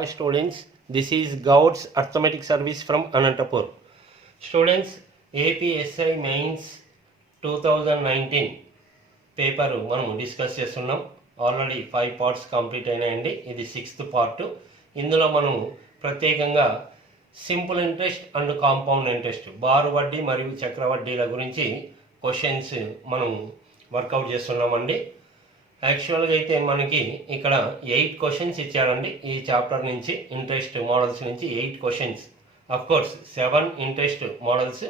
Hi students, this is Gauds Arithmetic Service from Anantapur. Students, APSI Mains 2019 paper మనం discuss చేస్తున్నాం. Already 5 parts complete అయినాయండి. ఇది 6th part. ఇందులో మనం ప్రత్యేకంగా simple interest and compound interest, బారు వడ్డీ మరియు చక్రవడ్డీల గురించి క్వశ్చన్స్ మనం వర్కౌట్ చేస్తున్నామండి. యాక్చువల్గా అయితే మనకి ఇక్కడ 8 క్వశ్చన్స్ ఇచ్చాడండి. ఈ చాప్టర్ నుంచి ఇంట్రెస్ట్ మోడల్స్ నుంచి 8 questions. Of course 7 interest models,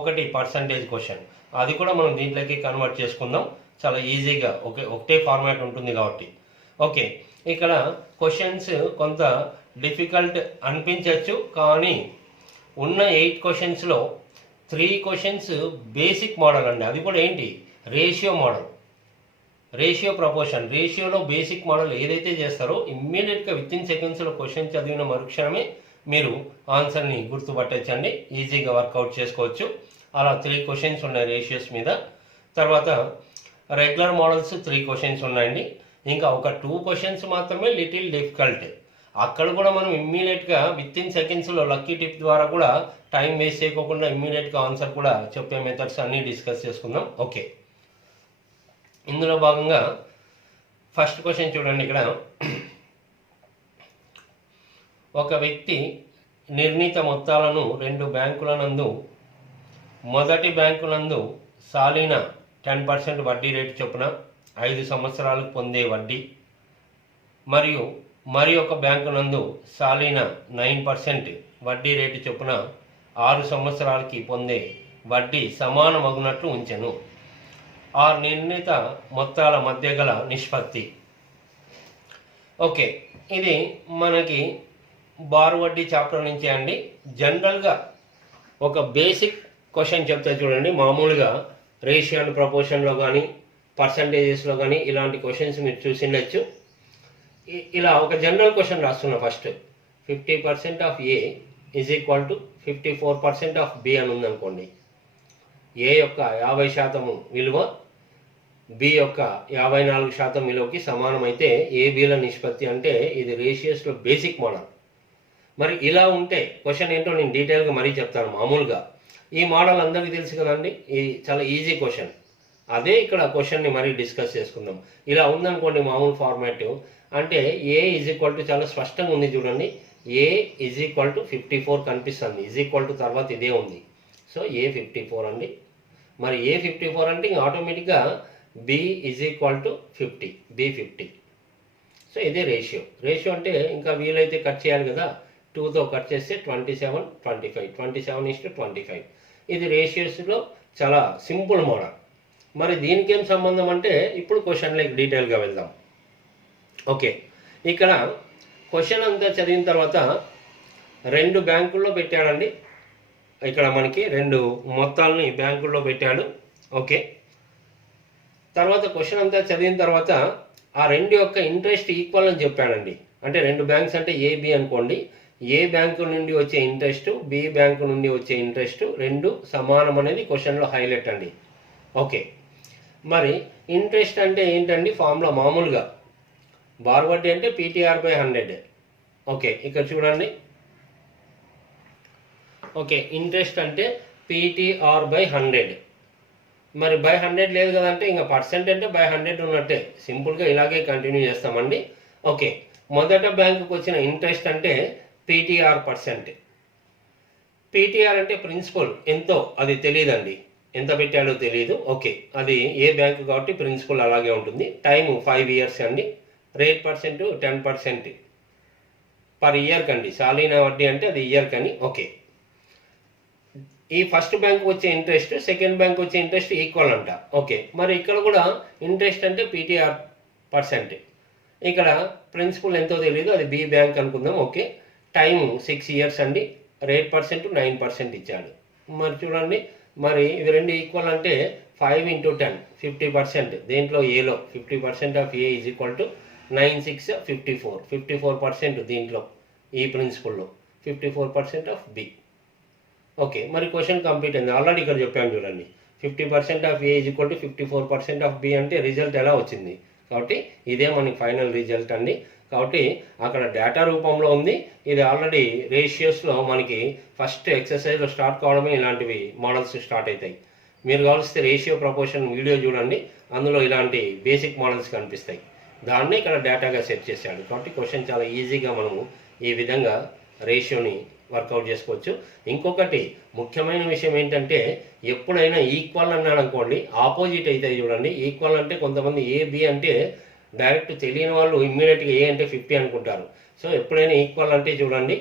1 percentage question. అది కూడా మనం దీంట్లోకి కన్వర్ట్ చేసుకుందాం చాలా ఈజీగా. ఒకటే ఫార్మాట్ ఉంటుంది కాబట్టి. ఓకే, ఇక్కడ క్వశ్చన్స్ కొంత డిఫికల్ట్ అనిపించవచ్చు, కానీ ఉన్న 8 క్వశ్చన్స్లో 3 క్వశ్చన్స్ బేసిక్ మోడల్ అండి. అది కూడా ఏంటి, రేషియో మోడల్, రేషియో ప్రపోర్షన్. రేషియోలో బేసిక్ మోడల్ ఏదైతే చేస్తారో ఇమ్మీడియట్గా వితిన్ సెకండ్స్లో క్వశ్చన్ చదివిన మరుక్షణమే మీరు ఆన్సర్ని గుర్తుపట్టచ్చండి, ఈజీగా వర్కౌట్ చేసుకోవచ్చు. అలా 3 క్వశ్చన్స్ ఉన్నాయి రేషియోస్ మీద. తర్వాత రెగ్యులర్ మోడల్స్ 3 క్వశ్చన్స్ ఉన్నాయండి. ఇంకా ఒక 2 క్వశ్చన్స్ మాత్రమే లిటిల్ డిఫికల్ట్. అక్కడ కూడా మనం ఇమ్మీడియట్గా వితిన్ సెకండ్స్లో లక్కీ టిప్ ద్వారా కూడా టైం వేస్ట్ చేయకోకుండా ఇమ్మీడియట్గా ఆన్సర్ కూడా చెప్పే మెథడ్స్ అన్నీ డిస్కస్ చేసుకుందాం. ఓకే, ఇందులో భాగంగా ఫస్ట్ క్వశ్చన్ చూడండి. ఇక్కడ ఒక వ్యక్తి నిర్ణీత మొత్తాలను 2 బ్యాంకుల నందు, మొదటి బ్యాంకు నందు సాలీన 10% వడ్డీ రేటు చొప్పున 5 సంవత్సరాలకు పొందే వడ్డీ, మరియు మరి ఒక బ్యాంకు నందు సాలీన 9% వడ్డీ రేటు చొప్పున 6 సంవత్సరాలకి పొందే వడ్డీ సమానమగునట్లు ఉంచెను. ఆ నిర్ణీత మొత్తాల మధ్య గల నిష్పత్తి. ఓకే, ఇది మనకి బారు వడ్డీ చాప్టర్ నుంచే అండి. జనరల్గా ఒక బేసిక్ క్వశ్చన్ చెప్తే చూడండి. మామూలుగా రేషియో అండ్ ప్రపోర్షన్లో కానీ పర్సంటేజెస్లో కానీ ఇలాంటి క్వశ్చన్స్ మీరు చూసిండొచ్చు. ఇలా ఒక జనరల్ క్వశ్చన్ రాస్తున్నా. First 50% of A is equal to 54% of B అని ఉందనుకోండి. ఏ యొక్క 50% విలువ బి యొక్క 54% విలువకి సమానమైతే ఏబీల నిష్పత్తి. అంటే ఇది రేషియోస్లో బేసిక్ మోడల్. మరి ఇలా ఉంటే క్వశ్చన్ ఏంటో నేను డీటెయిల్గా మరీ చెప్తాను. మామూలుగా ఈ మోడల్ అందరికీ తెలుసు కదండి, ఇది చాలా ఈజీ క్వశ్చన్. అదే ఇక్కడ క్వశ్చన్ని మరీ డిస్కస్ చేసుకుందాం. ఇలా ఉందనుకోండి మామూలు ఫార్మాట్. అంటే ఏ ఈజ్ ఈక్వల్ టు చాలా స్పష్టంగా ఉంది చూడండి. ఏ ఈజ్ ఈక్వల్ టు 54 కనిపిస్తుంది. ఈజ్ ఈక్వల్ టు తర్వాత ఇదే ఉంది. సో ఏ 54 అండి. మరి ఏ 54 అంటే ఇంకా ఆటోమేటిక్గా B is equal to 50, B 50. So ఇదే రేషియో. రేషియో అంటే ఇంకా వీలైతే కట్ చేయాలి కదా. 2తో కట్ చేస్తే 27, 25, 27:25. ఇది రేషియోస్లో చాలా సింపుల్ మోడల్. మరి దీనికి ఏం సంబంధం అంటే ఇప్పుడు క్వశ్చన్లోకి డీటెయిల్గా వెళ్దాం. ఓకే, ఇక్కడ క్వశ్చన్ అంతా చదివిన తర్వాత 2 బ్యాంకుల్లో పెట్టాడండి. ఇక్కడ మనకి 2 మొత్తాలని బ్యాంకుల్లో పెట్టాడు. ఓకే, తర్వాత క్వశ్చన్ అంతా చదివిన తర్వాత ఆ 2 యొక్క ఇంట్రెస్ట్ ఈక్వల్ అని చెప్పాడండి. అంటే 2 బ్యాంక్స్ అంటే ఏబి అనుకోండి. ఏ బ్యాంకు నుండి వచ్చే ఇంట్రెస్ట్, బి బ్యాంకు నుండి వచ్చే ఇంట్రెస్ట్ 2 సమానం అనేది క్వశ్చన్లో హైలైట్ అండి. ఓకే, మరి ఇంట్రెస్ట్ అంటే ఏంటండి ఫార్ములా? మామూలుగా బారు వడ్డీ అంటే PTR/100. ఓకే, ఇక్కడ చూడండి. ఓకే, ఇంట్రెస్ట్ అంటే PTR/100. మరి బై 100 లేదు కదంటే ఇంకా పర్సెంట్ అంటే బై 100 ఉన్నట్టే. సింపుల్గా ఇలాగే కంటిన్యూ చేస్తామండి. ఓకే, మొదట బ్యాంకుకి వచ్చిన ఇంట్రెస్ట్ అంటే PTR%. PTR అంటే ప్రిన్సిపల్ ఎంతో అది తెలియదండి, ఎంత పెట్టాడో తెలియదు. ఓకే, అది ఏ బ్యాంకు కాబట్టి ప్రిన్సిపల్ అలాగే ఉంటుంది. టైము 5 ఇయర్స్ అండి. రేట్ పర్సెంట్ 10% పర్ ఇయర్ కండి. సాలీన వడ్డీ అంటే అది ఇయర్ కని. ఓకే, ఈ ఫస్ట్ బ్యాంక్ వచ్చే ఇంట్రెస్ట్ సెకండ్ బ్యాంక్ వచ్చే ఇంట్రెస్ట్ ఈక్వల్ అంట. ఓకే, మరి ఇక్కడ కూడా ఇంట్రెస్ట్ అంటే PTR%. ఇక్కడ ప్రిన్సిపల్ ఎంతో తెలియదు, అది బి బ్యాంక్ అనుకుందాం. ఓకే, టైము 6 ఇయర్స్ అండి. రేట్ పర్సెంట్ 9% ఇచ్చాడు. మరి చూడండి, మరి ఇవి 2 ఈక్వల్ అంటే 5 × 10 50%. దేంట్లో ఏలో 50% of A is equal to 9, 6, 54. 54% దీంట్లో ఈ ప్రిన్సిపల్లో 54% ఆఫ్ బి. ఓకే, మరి క్వశ్చన్ కంప్లీట్ అయింది. ఆల్రెడీ ఇక్కడ చెప్పాను చూడండి. 50% of A is equal to 54% of B అంటే రిజల్ట్ ఎలా వచ్చింది. కాబట్టి ఇదే మనకి ఫైనల్ రిజల్ట్ అండి. కాబట్టి అక్కడ డేటా రూపంలో ఉంది. ఇది ఆల్రెడీ రేషియోస్లో మనకి ఫస్ట్ ఎక్సర్సైజ్లో స్టార్ట్ కావడమే ఇలాంటివి మోడల్స్ స్టార్ట్ అవుతాయి. మీరు కావాల్సిన రేషియో ప్రపోర్షన్ వీడియో చూడండి, అందులో ఇలాంటి బేసిక్ మోడల్స్ కనిపిస్తాయి. దాన్ని ఇక్కడ డేటాగా సెట్ చేశాడు. కాబట్టి క్వశ్చన్ చాలా ఈజీగా మనము ఈ విధంగా రేషియోని వర్కౌట్ చేసుకోవచ్చు. ఇంకొకటి ముఖ్యమైన విషయం ఏంటంటే, ఎప్పుడైనా ఈక్వల్ అన్నాడు అనుకోండి, ఆపోజిట్ అయితే చూడండి. ఈక్వల్ అంటే కొంతమంది ఏ బి అంటే డైరెక్ట్ తెలియని వాళ్ళు ఇమ్మీడియట్గా ఏ అంటే 50 అనుకుంటారు. సో ఎప్పుడైనా ఈక్వల్ అంటే చూడండి,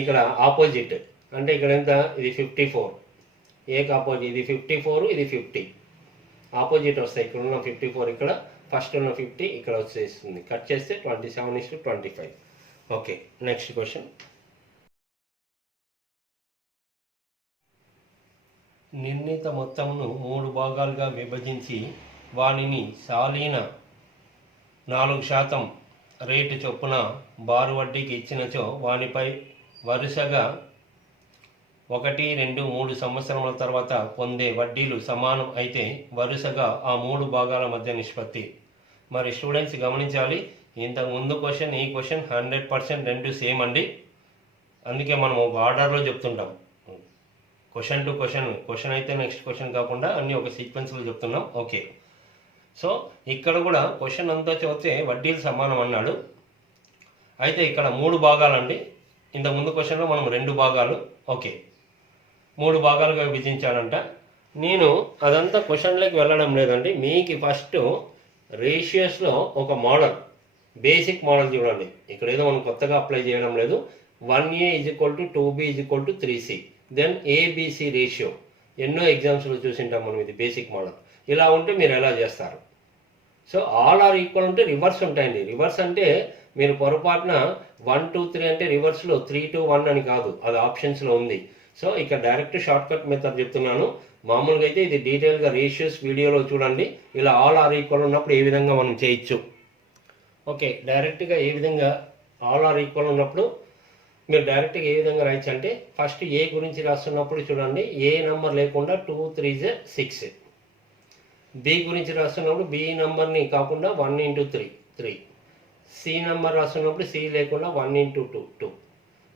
ఇక్కడ ఆపోజిట్ అంటే ఇక్కడ ఎంత, ఇది 54, ఏకి ఆపోజిట్ ఇది 54, ఇది 50, ఆపోజిట్ వస్తాయి. ఇక్కడ ఉన్న 54 ఇక్కడ, ఫస్ట్ ఉన్న 50 ఇక్కడ వచ్చేస్తుంది. కట్ చేస్తే 27:25. Okay, next question. నిర్ణీత మొత్తమును 3 భాగాలుగా విభజించి వానిని సాలీన 4% రేటు చొప్పున బారు వడ్డీకి ఇచ్చినచో వానిపై వరుసగా 1, 2, 3 సంవత్సరముల తర్వాత పొందే వడ్డీలు సమానం అయితే వరుసగా ఆ 3 భాగాల మధ్య నిష్పత్తి. మరి స్టూడెంట్స్ గమనించాలి, ఇంతకు ముందు క్వశ్చన్ ఈ క్వశ్చన్ 100% రెండు సేమ్ అండి. అందుకే మనం ఒక ఆర్డర్లో చెప్తుంటాం. క్వశ్చన్ టు క్వశ్చన్ అయితే నెక్స్ట్ క్వశ్చన్ కాకుండా అన్నీ ఒక సీక్వెన్స్లో చెప్తున్నాం. ఓకే, సో ఇక్కడ కూడా క్వశ్చన్ అంతా చూస్తే వడ్డీలు సమానం అన్నాడు. అయితే ఇక్కడ 3 భాగాలండి. ఇంతకు ముందు క్వశ్చన్లో మనం 2 భాగాలు, ఓకే 3 భాగాలుగా విభజించానంట. నేను అదంతా క్వశ్చన్లోకి వెళ్ళడం లేదండి. మీకు ఫస్ట్ రేషియోస్లో ఒక మోడల్, బేసిక్ మోడల్ చూడండి. ఇక్కడ ఏదో మనం కొత్తగా అప్లై చేయడం లేదు. 1A = 2B = 3C, then ABC ratio. ఎన్నో ఎగ్జామ్స్లో చూసింటాం మనం. ఇది బేసిక్ మోడల్. ఇలా ఉంటే మీరు ఎలా చేస్తారు? సో ఆల్ ఆర్ ఈక్వల్ ఉంటే రివర్స్ ఉంటాయండి. రివర్స్ అంటే మీరు పొరపాటున 1, 2, 3 అంటే రివర్స్లో 3, 2, 1 అని కాదు, అది ఆప్షన్స్లో ఉంది. సో ఇక్కడ డైరెక్ట్ షార్ట్ కట్ మెథడ్ చెప్తున్నాను. మామూలుగా అయితే ఇది డీటెయిల్గా రేషియోస్ వీడియోలో చూడండి. ఇలా ఆల్ ఆర్ ఈక్వల్ ఉన్నప్పుడు ఏ విధంగా మనం చేయొచ్చు. ఓకే, డైరెక్ట్గా ఏ విధంగా ఆల్ ఆర్ ఈక్వల్ ఉన్నప్పుడు మీరు డైరెక్ట్గా ఏ విధంగా రాయొచ్చు అంటే, ఫస్ట్ ఏ గురించి రాస్తున్నప్పుడు చూడండి, ఏ నెంబర్ లేకుండా 2, 3 = 6. బి గురించి రాస్తున్నప్పుడు బి నెంబర్ని కాకుండా 1 × 3 3. సి నెంబర్ రాస్తున్నప్పుడు సి లేకుండా 1 × 2 2.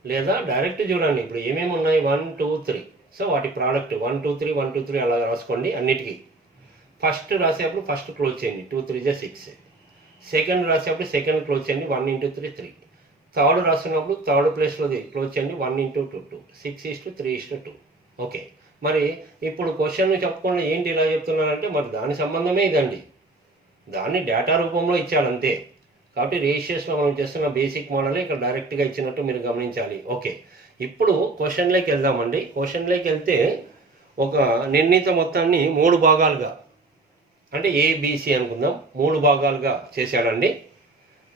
లేదా డైరెక్ట్ చూడండి, ఇప్పుడు ఏమేమి ఉన్నాయి 1, 2, 3. సో వాటి ప్రోడక్ట్ 1, 2, 3 1, 2, 3 అలా రాసుకోండి అన్నిటికీ. ఫస్ట్ రాసేప్పుడు ఫస్ట్ క్లోజ్ చేయండి, 2, 3 = 6. సెకండ్ రాసేప్పుడు సెకండ్ క్లోజ్ చేయండి, 1 × 3 3. థర్డ్ రాస్తున్నప్పుడు థర్డ్ ప్లేస్లోది క్లోజ్ చేయండి, 1 × 2 2. 6:3:2. ఓకే, మరి ఇప్పుడు క్వశ్చన్ చెప్పకుండా ఏంటి ఇలా చెప్తున్నానంటే, మరి దాని సంబంధమే ఇదండి. దాన్ని డేటా రూపంలో ఇచ్చాడంతే. కాబట్టి రేషియోస్లో మనం చేస్తున్న బేసిక్ మోడలే ఇక్కడ డైరెక్ట్గా ఇచ్చినట్టు మీరు గమనించాలి. ఓకే, ఇప్పుడు క్వశ్చన్లోకి వెళ్దామండి. క్వశ్చన్లోకి వెళ్తే ఒక నిర్ణీత మొత్తాన్ని 3 భాగాలుగా, అంటే ABC అనుకుందాం, 3 భాగాలుగా చేశాడండి.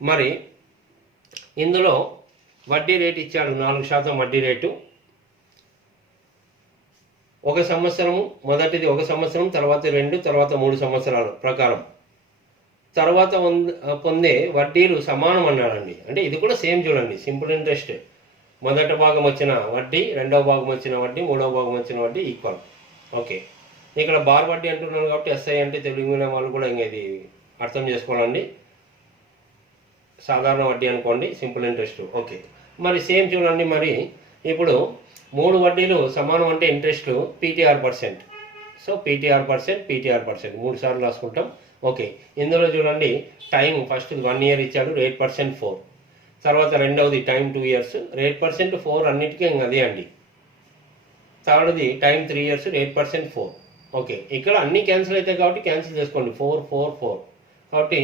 మరి ఇందులో వడ్డీ రేటు ఇచ్చాడు, 4% వడ్డీ రేటు. ఒక సంవత్సరము, మొదటిది 1 సంవత్సరం, తర్వాత 2, తర్వాత 3 సంవత్సరాల ప్రకారం తర్వాత పొందే వడ్డీలు సమానం అన్నాడండి. అంటే ఇది కూడా సేమ్ చూడండి, సింపుల్ ఇంట్రెస్ట్. మొదటి భాగం వచ్చిన వడ్డీ, రెండవ భాగం వచ్చిన వడ్డీ, మూడవ భాగం వచ్చిన వడ్డీ ఈక్వల్. ఓకే, ఇక్కడ బార్ వడ్డీ అంటున్నాను కాబట్టి ఎస్ఐ అంటే తెలుగు మీడియం వాళ్ళు కూడా ఇంకా ఇది అర్థం చేసుకోవాలండి. సాధారణ వడ్డీ అనుకోండి, సింపుల్ ఇంట్రెస్ట్. ఓకే, మరి సేమ్ చూడండి. మరి ఇప్పుడు 3 వడ్డీలు సమానం అంటే ఇంట్రెస్ట్ PTR%. సో PTR%, 3 సార్లు రాసుకుంటాం. ఓకే, ఇందులో చూడండి టైం ఫస్ట్ 1 ఇయర్ ఇచ్చాడు, రేట్ % 4. తర్వాత రెండవది టైం 2 ఇయర్స్, రేట్ % 4 అన్నిటికీ ఇంకా అదే అండి. థర్డ్ది టైం 3 ఇయర్స్, రేట్ % 4. ఓకే, ఇక్కడ అన్నీ క్యాన్సిల్ అవుతాయి కాబట్టి క్యాన్సిల్ చేసుకోండి. 4 4 4 కాబట్టి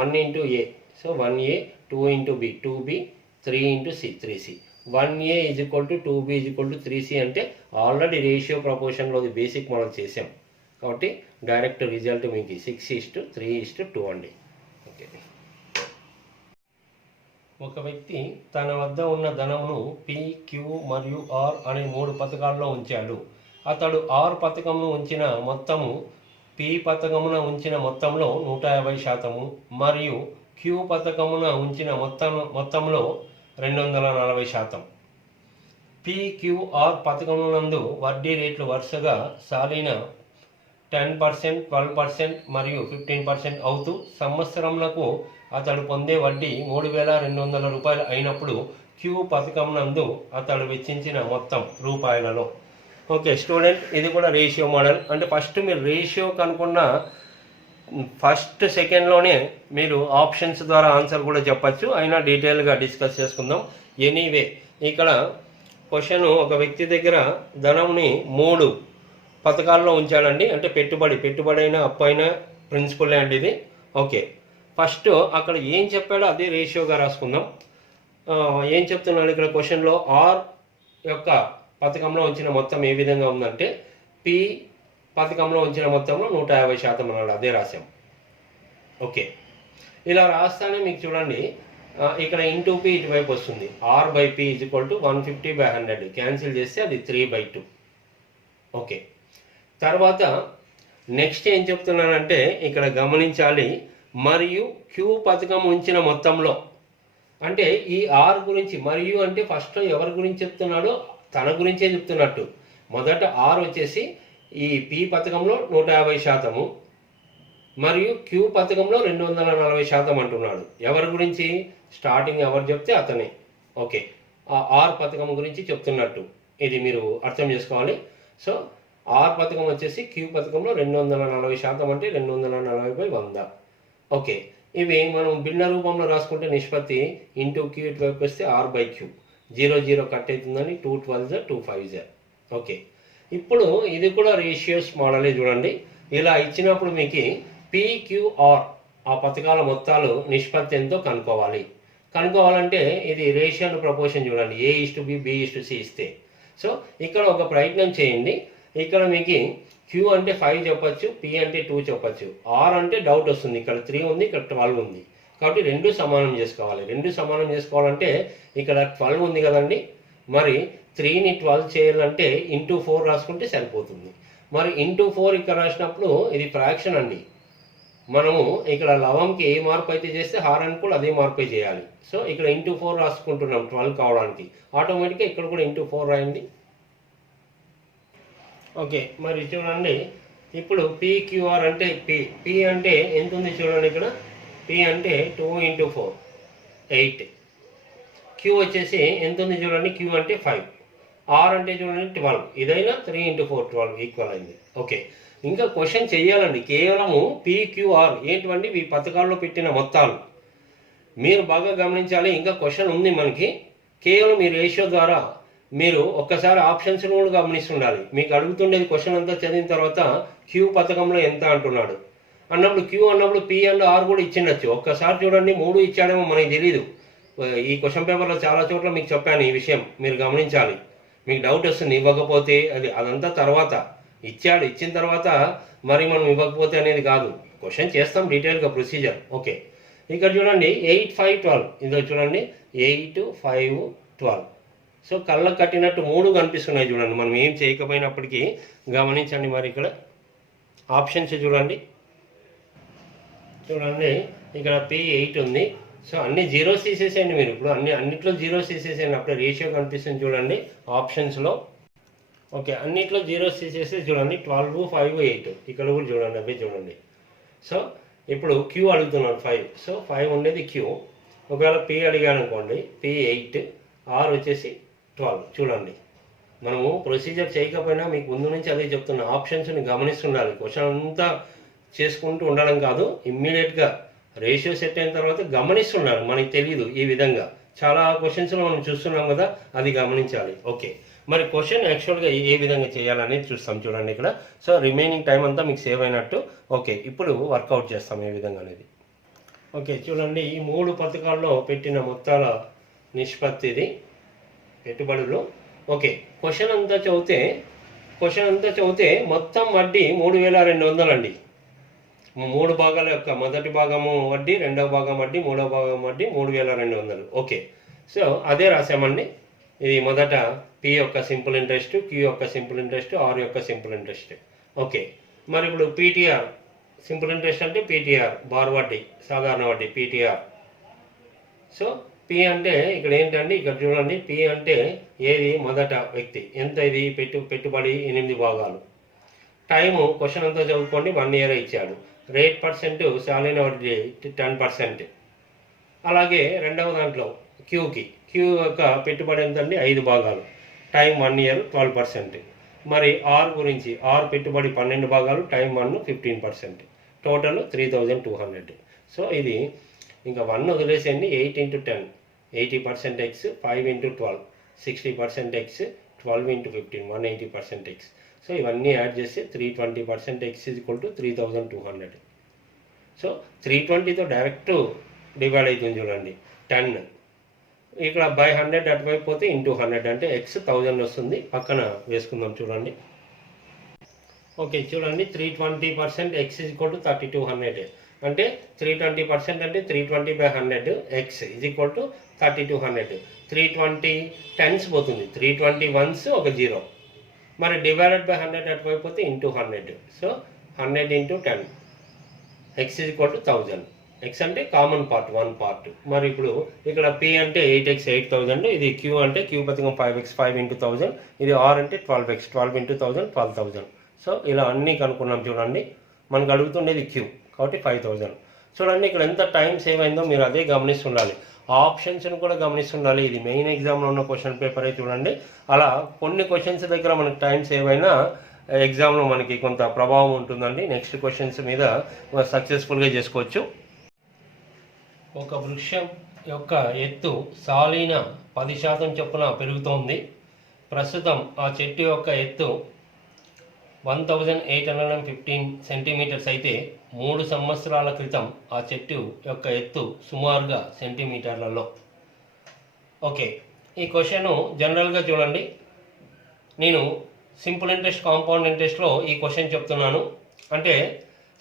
1 × A. So 1A, 2 × B 2B, 3 × C 3C. 1A = 2B = 3C అంటే ఆల్రెడీ రేషియో ప్రపోర్షన్లో బేసిక్ మోడల్ చేసాం కాబట్టి డైరెక్ట్ రిజల్ట్ మీకు 6:3:2 అండి. ఓకే, ఒక వ్యక్తి తన వద్ద ఉన్న ధనమును P, Q మరియు R అనే 3 పథకాల్లో ఉంచాడు. అతడు R పథకంలో ఉంచిన మొత్తము P పథకమున ఉంచిన మొత్తంలో 150% మరియు Q పథకమున ఉంచిన మొత్తంలో 240%. PQR పథకమునందు వడ్డీ రేట్లు వరుసగా సాలీన 10%, 12% మరియు 15% అవుతూ సంవత్సరంలకు అతడు పొందే వడ్డీ 3,200 రూపాయలు అయినప్పుడు క్యూ పథకం నందు అతడు వెచ్చించిన మొత్తం రూపాయలలో. ఓకే స్టూడెంట్, ఇది కూడా రేషియో మోడల్. అంటే ఫస్ట్ మీరు రేషియో కనుక్కున్న ఫస్ట్ సెకండ్లోనే మీరు ఆప్షన్స్ ద్వారా ఆన్సర్ కూడా చెప్పచ్చు. అయినా డీటెయిల్గా డిస్కస్ చేసుకుందాం. ఎనీవే ఇక్కడ క్వశ్చన్, ఒక వ్యక్తి దగ్గర ధనంని 3 పథకాల్లో ఉంచాడండి. అంటే పెట్టుబడి అయినా అప్పు అయినా ప్రిన్సిపల్ అండి ఇది. ఓకే, ఫస్ట్ అక్కడ ఏం చెప్పాడో అదే రేషియోగా రాసుకుందాం. ఏం చెప్తున్నాడు ఇక్కడ క్వశ్చన్లో, ఆర్ యొక్క పథకంలో ఉంచిన మొత్తం ఏ విధంగా ఉందంటే పి పథకంలో ఉంచిన మొత్తంలో 150% అన్నాడు. అదే రాసాం. ఓకే, ఇలా రాస్తానే మీకు చూడండి ఇక్కడ ఇంటూ పి ఇటువైపు వస్తుంది. R by P is equal to 150/100 cancel చేస్తే అది 3/2. ఓకే, తర్వాత నెక్స్ట్ ఏం చెప్తున్నానంటే ఇక్కడ గమనించాలి, మరియు క్యూ పథకం ఉంచిన మొత్తంలో, అంటే ఈ ఆర్ గురించి, మరియు అంటే ఫస్ట్ ఎవరి గురించి చెప్తున్నాడో తన గురించే చెప్తున్నట్టు. మొదట ఆర్ వచ్చేసి ఈ పి పథకంలో 150%, మరియు క్యూ పథకంలో 240% అంటున్నాడు. ఎవరి గురించి? స్టార్టింగ్ ఎవరు చెప్తే అతనే. ఓకే, ఆ ఆర్ పథకం గురించి చెప్తున్నట్టు ఇది మీరు అర్థం చేసుకోవాలి. సో ఆర్ పథకం వచ్చేసి క్యూ పథకంలో 240% అంటే 240/100. ఓకే, ఇవి మనం భిన్న రూపంలో రాసుకుంటే నిష్పత్తి ఇంటూ క్యూ ఇటువైపు వస్తే ఆర్ బై క్యూ, 0 కట్ అవుతుందని 212 250. ఓకే, ఇప్పుడు ఇది కూడా రేషియోస్ మోడలే. చూడండి, ఇలా ఇచ్చినప్పుడు మీకు పిక్యూఆర్ ఆ పథకాల మొత్తాలు నిష్పత్తి ఎంతో కనుక్కోవాలంటే ఇది రేషియో అండ్ ప్రపోర్షన్. చూడండి, A:B, B:C ఇస్తే. సో ఇక్కడ ఒక ప్రయత్నం చేయండి. ఇక్కడ మీకు క్యూ అంటే 5 చెప్పచ్చు, పి అంటే 2 చెప్పచ్చు. ఆర్ అంటే డౌట్ వస్తుంది, ఇక్కడ 3 ఉంది, ఇక్కడ 12 ఉంది. కాబట్టి రెండు సమానం చేసుకోవాలి. రెండు సమానం చేసుకోవాలంటే ఇక్కడ 12 ఉంది కదండి, మరి 3ని 12 చేయాలంటే ఇంటూ 4 రాసుకుంటే సరిపోతుంది. మరి ఇంటూ 4 ఇక్కడ రాసినప్పుడు ఇది ఫ్రాక్షన్ అండి. మనము ఇక్కడ లవంకి ఏ మార్పు అయితే చేస్తే హారానికి కూడా అదే మార్పే చేయాలి. సో ఇక్కడ ఇంటూ 4 రాసుకుంటున్నాం 12 కావడానికి. ఆటోమేటిక్గా ఇక్కడ కూడా ఇంటూ 4 రాయండి. ఓకే, మరి చూడండి, ఇప్పుడు పిక్యూఆర్ అంటే పి అంటే ఎంత ఉంది చూడండి. ఇక్కడ పి అంటే 2 × 4 8. క్యూ వచ్చేసి ఎంత ఉంది చూడండి, క్యూ అంటే 5. ఆర్ అంటే చూడండి 12. ఇదైనా 3 × 4 12 ఈక్వల్ అయింది. ఓకే, ఇంకా క్వశ్చన్ చెయ్యాలండి. కేవలము పిక్యూఆర్ ఏంటివండి, ఈ పథకాల్లో పెట్టిన మొత్తాలు మీరు బాగా గమనించాలి. ఇంకా క్వశ్చన్ ఉంది మనకి. కేవలం ఈ రేషియో ద్వారా మీరు ఒక్కసారి ఆప్షన్స్ కూడా గమనిస్తుండాలి. మీకు అడుగుతుండేది క్వశ్చన్ అంతా చదివిన తర్వాత క్యూ పథకంలో ఎంత అంటున్నాడు అన్నప్పుడు, క్యూ అన్నప్పుడు పి అండ్ ఆర్ కూడా ఇచ్చిండొచ్చు. ఒక్కసారి చూడండి, 3 ఇచ్చాడేమో మనకి తెలీదు. ఈ క్వశ్చన్ పేపర్లో చాలా చోట్ల మీకు చెప్పాను ఈ విషయం, మీరు గమనించాలి. మీకు డౌట్ వస్తుంది ఇవ్వకపోతే, అదంతా తర్వాత ఇచ్చాడు. ఇచ్చిన తర్వాత మరి మనం ఇవ్వకపోతే అనేది కాదు, క్వశ్చన్ చేస్తాం డీటెయిల్గా ప్రొసీజర్. ఓకే, ఇక్కడ చూడండి 8 5 12. ఇదో చూడండి 8 5 12. సో కళ్ళకు కట్టినట్టు 3 కనిపిస్తున్నాయి చూడండి, మనం ఏం చేయకపోయినప్పటికీ గమనించండి. మరి ఇక్కడ ఆప్షన్స్ చూడండి ఇక్కడ P8 ఉంది. సో అన్ని జీరోస్ తీసేసేయండి మీరు. ఇప్పుడు అన్నిట్లో జీరోస్ తీసేసేయండి, అప్పుడే రేషియో కనిపిస్తుంది చూడండి ఆప్షన్స్లో. ఓకే, అన్నిట్లో జీరోస్ తీసేసి చూడండి 12 5 8. ఇక్కడ కూడా చూడండి, అవి చూడండి. సో ఇప్పుడు క్యూ అడుగుతున్నాను 5. సో 5 ఉండేది క్యూ. ఒకవేళ పి అడిగాను అనుకోండి, P8, ఆర్ వచ్చేసి 12. చూడండి, మనము ప్రొసీజర్ చేయకపోయినా మీకు ముందు నుంచి అదే చెప్తున్నా, ఆప్షన్స్ని గమనిస్తుండాలి. క్వశ్చన్ అంతా చేసుకుంటూ ఉండడం కాదు, ఇమ్మీడియట్గా రేషియో సెట్ అయిన తర్వాత గమనిస్తుండాలి. మనకి తెలియదు ఈ విధంగా చాలా క్వశ్చన్స్లో మనం చూస్తున్నాం కదా, అది గమనించాలి. ఓకే, మరి క్వశ్చన్ యాక్చువల్గా ఏ విధంగా చేయాలనేది చూస్తాం చూడండి ఇక్కడ. సో రిమైనింగ్ టైం అంతా మీకు సేవ్ అయినట్టు. ఓకే, ఇప్పుడు వర్కౌట్ చేస్తాం ఏ విధంగా అనేది. ఓకే, చూడండి, ఈ 3 పథకాల్లో పెట్టిన మొత్తాల నిష్పత్తిది పెట్టుబడులు. ఓకే, క్వశ్చన్ అంతా చదివితే మొత్తం వడ్డీ 3,200 అండి. 3 భాగాల యొక్క మొదటి భాగము వడ్డీ, రెండవ భాగం వడ్డీ, మూడవ భాగం వడ్డీ 3,200. ఓకే, సో అదే రాసామండి. ఇది మొదట పి యొక్క సింపుల్ ఇంట్రెస్ట్, క్యూ యొక్క సింపుల్ ఇంట్రెస్ట్, ఆర్ యొక్క సింపుల్ ఇంట్రెస్ట్. ఓకే, మరి ఇప్పుడు పీటీఆర్ సింపుల్ ఇంట్రెస్ట్ అంటే పీటీఆర్, బార్ వడ్డీ, సాధారణ వడ్డీ పీటీఆర్. సో పి అంటే ఇక్కడ ఏంటండి, ఇక్కడ చూడండి, పి అంటే ఏది మొదట వ్యక్తి ఎంత, ఇది పెట్టుబడి 8 భాగాలు. టైము క్వశ్చన్ అంతా చదువుకోండి, 1 ఇయర్ ఇచ్చాడు. రేట్ పర్సెంట్ సాలరీ వడ్డీ 10%. అలాగే రెండవ దాంట్లో క్యూ యొక్క పెట్టుబడి ఎంతండి, 5 భాగాలు, టైం 1 ఇయర్ 12%. మరి ఆర్ గురించి, ఆర్ పెట్టుబడి 12 భాగాలు, టైం 1 15%, టోటల్ 3200. సో ఇది ఇంకా 1 వదిలేసేయండి. 8 × 10 80% ఎక్స్, 5 × 12 60% ఎక్స్, 12 × 15 180% ఎక్స్. సో ఇవన్నీ యాడ్ చేస్తే 320% ఎక్స్ = 3200. సో 320తో డైరెక్ట్ డివైడ్ అవుతుంది చూడండి, 10. ఇక్కడ బై 100 అటువైపు పోతే ఇంటూ 100 అంటే ఎక్స్ 1000 వస్తుంది. పక్కన వేసుకుందాం చూడండి. ఓకే చూడండి, 320% ఎక్స్ = 3200. అంటే 320% అంటే 320/100 ఎక్స్ = 3200. 320 టెన్స్ పోతుంది, 320 వన్స్ ఒక 0. మరి డివైడెడ్ బై 100 అటువైపు పోతే ఇంటూ 100. So 100 × 10 X = 1000. ఎక్స్ అంటే కామన్ పార్ట్, 1 పార్ట్. మరి ఇప్పుడు ఇక్కడ పి అంటే 8x 8000, ఇది క్యూ అంటే క్యూ పథకం 5x 5 × 1000, ఇది ఆర్ అంటే 12x 12 × 1000 12000. సో ఇలా అన్నీ కనుక్కున్నాం చూడండి. మనకు అడుగుతుండేది క్యూ కాబట్టి 5000. చూడండి ఇక్కడ ఎంత టైం సేవ్ అయిందో మీరు అదే గమనిస్తుండాలి. ఆప్షన్స్ని కూడా గమనిస్తుండాలి. ఇది మెయిన్ ఎగ్జామ్లో ఉన్న క్వశ్చన్ పేపరే చూడండి. అలా కొన్ని క్వశ్చన్స్ దగ్గర మనకు టైం సేవ్ అయినా ఎగ్జామ్లో మనకి కొంత ప్రభావం ఉంటుందండి. నెక్స్ట్ క్వశ్చన్స్ మీద సక్సెస్ఫుల్గా చేసుకోవచ్చు. ఒక వృక్షం యొక్క ఎత్తు సాలీన 10% చొప్పున పెరుగుతోంది. ప్రస్తుతం ఆ చెట్టు యొక్క ఎత్తు 1815 సెంటీమీటర్స్ అయితే 3 సంవత్సరాల క్రితం ఆ చెట్టు యొక్క ఎత్తు సుమారుగా సెంటీమీటర్లలో. ఓకే, ఈ క్వశ్చన్ జనరల్గా చూడండి, నేను సింపుల్ ఇంట్రెస్ట్ కాంపౌండ్ ఇంట్రెస్ట్లో ఈ క్వశ్చన్ చెప్తున్నాను. అంటే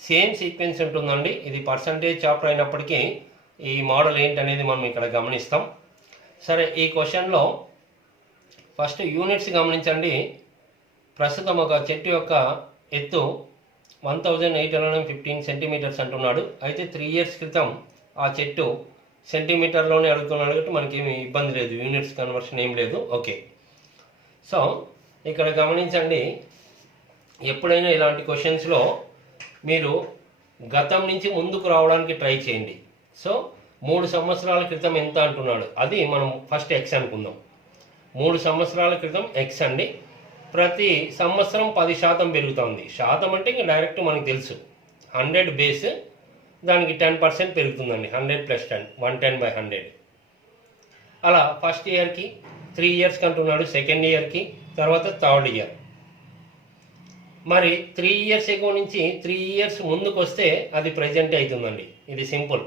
సేమ్ సీక్వెన్స్ ఉంటుందండి. ఇది పర్సంటేజ్ చాప్టర్ అయినప్పటికీ ఈ మోడల్ ఏంటనేది మనం ఇక్కడ గమనిస్తాం. సరే, ఈ క్వశ్చన్లో ఫస్ట్ యూనిట్స్ గమనించండి. ప్రస్తుతం ఒక చెట్టు యొక్క ఎత్తు 1815 సెంటీమీటర్స్ అంటున్నాడు. అయితే 3 ఇయర్స్ క్రితం ఆ చెట్టు సెంటీమీటర్లోనే అడుగుతున్నాడు కాబట్టి మనకేమి ఇబ్బంది లేదు, యూనిట్స్ కన్వర్షన్ ఏం లేదు. ఓకే, సో ఇక్కడ గమనించండి, ఎప్పుడైనా ఇలాంటి క్వశ్చన్స్లో మీరు గతం నుంచి ముందుకు రావడానికి ట్రై చేయండి. సో 3 సంవత్సరాల క్రితం ఎంత అంటున్నాడు, అది మనం ఫస్ట్ ఎక్స్ అనుకుందాం. 3 సంవత్సరాల క్రితం ఎక్స్ అండి. ప్రతి సంవత్సరం 10% పెరుగుతుంది. శాతం అంటే ఇంకా డైరెక్ట్ మనకు తెలుసు, 100 బేస్ దానికి 10% పెరుగుతుందండి. 100 + 10 110/100. అలా ఫస్ట్ ఇయర్కి, 3 ఇయర్స్కి అంటున్నాడు, సెకండ్ ఇయర్కి, తర్వాత థర్డ్ ఇయర్. మరి 3 ఇయర్స్ ఎగో నుంచి 3 ఇయర్స్ ముందుకు వస్తే అది ప్రజెంట్ అవుతుందండి. ఇది సింపుల్.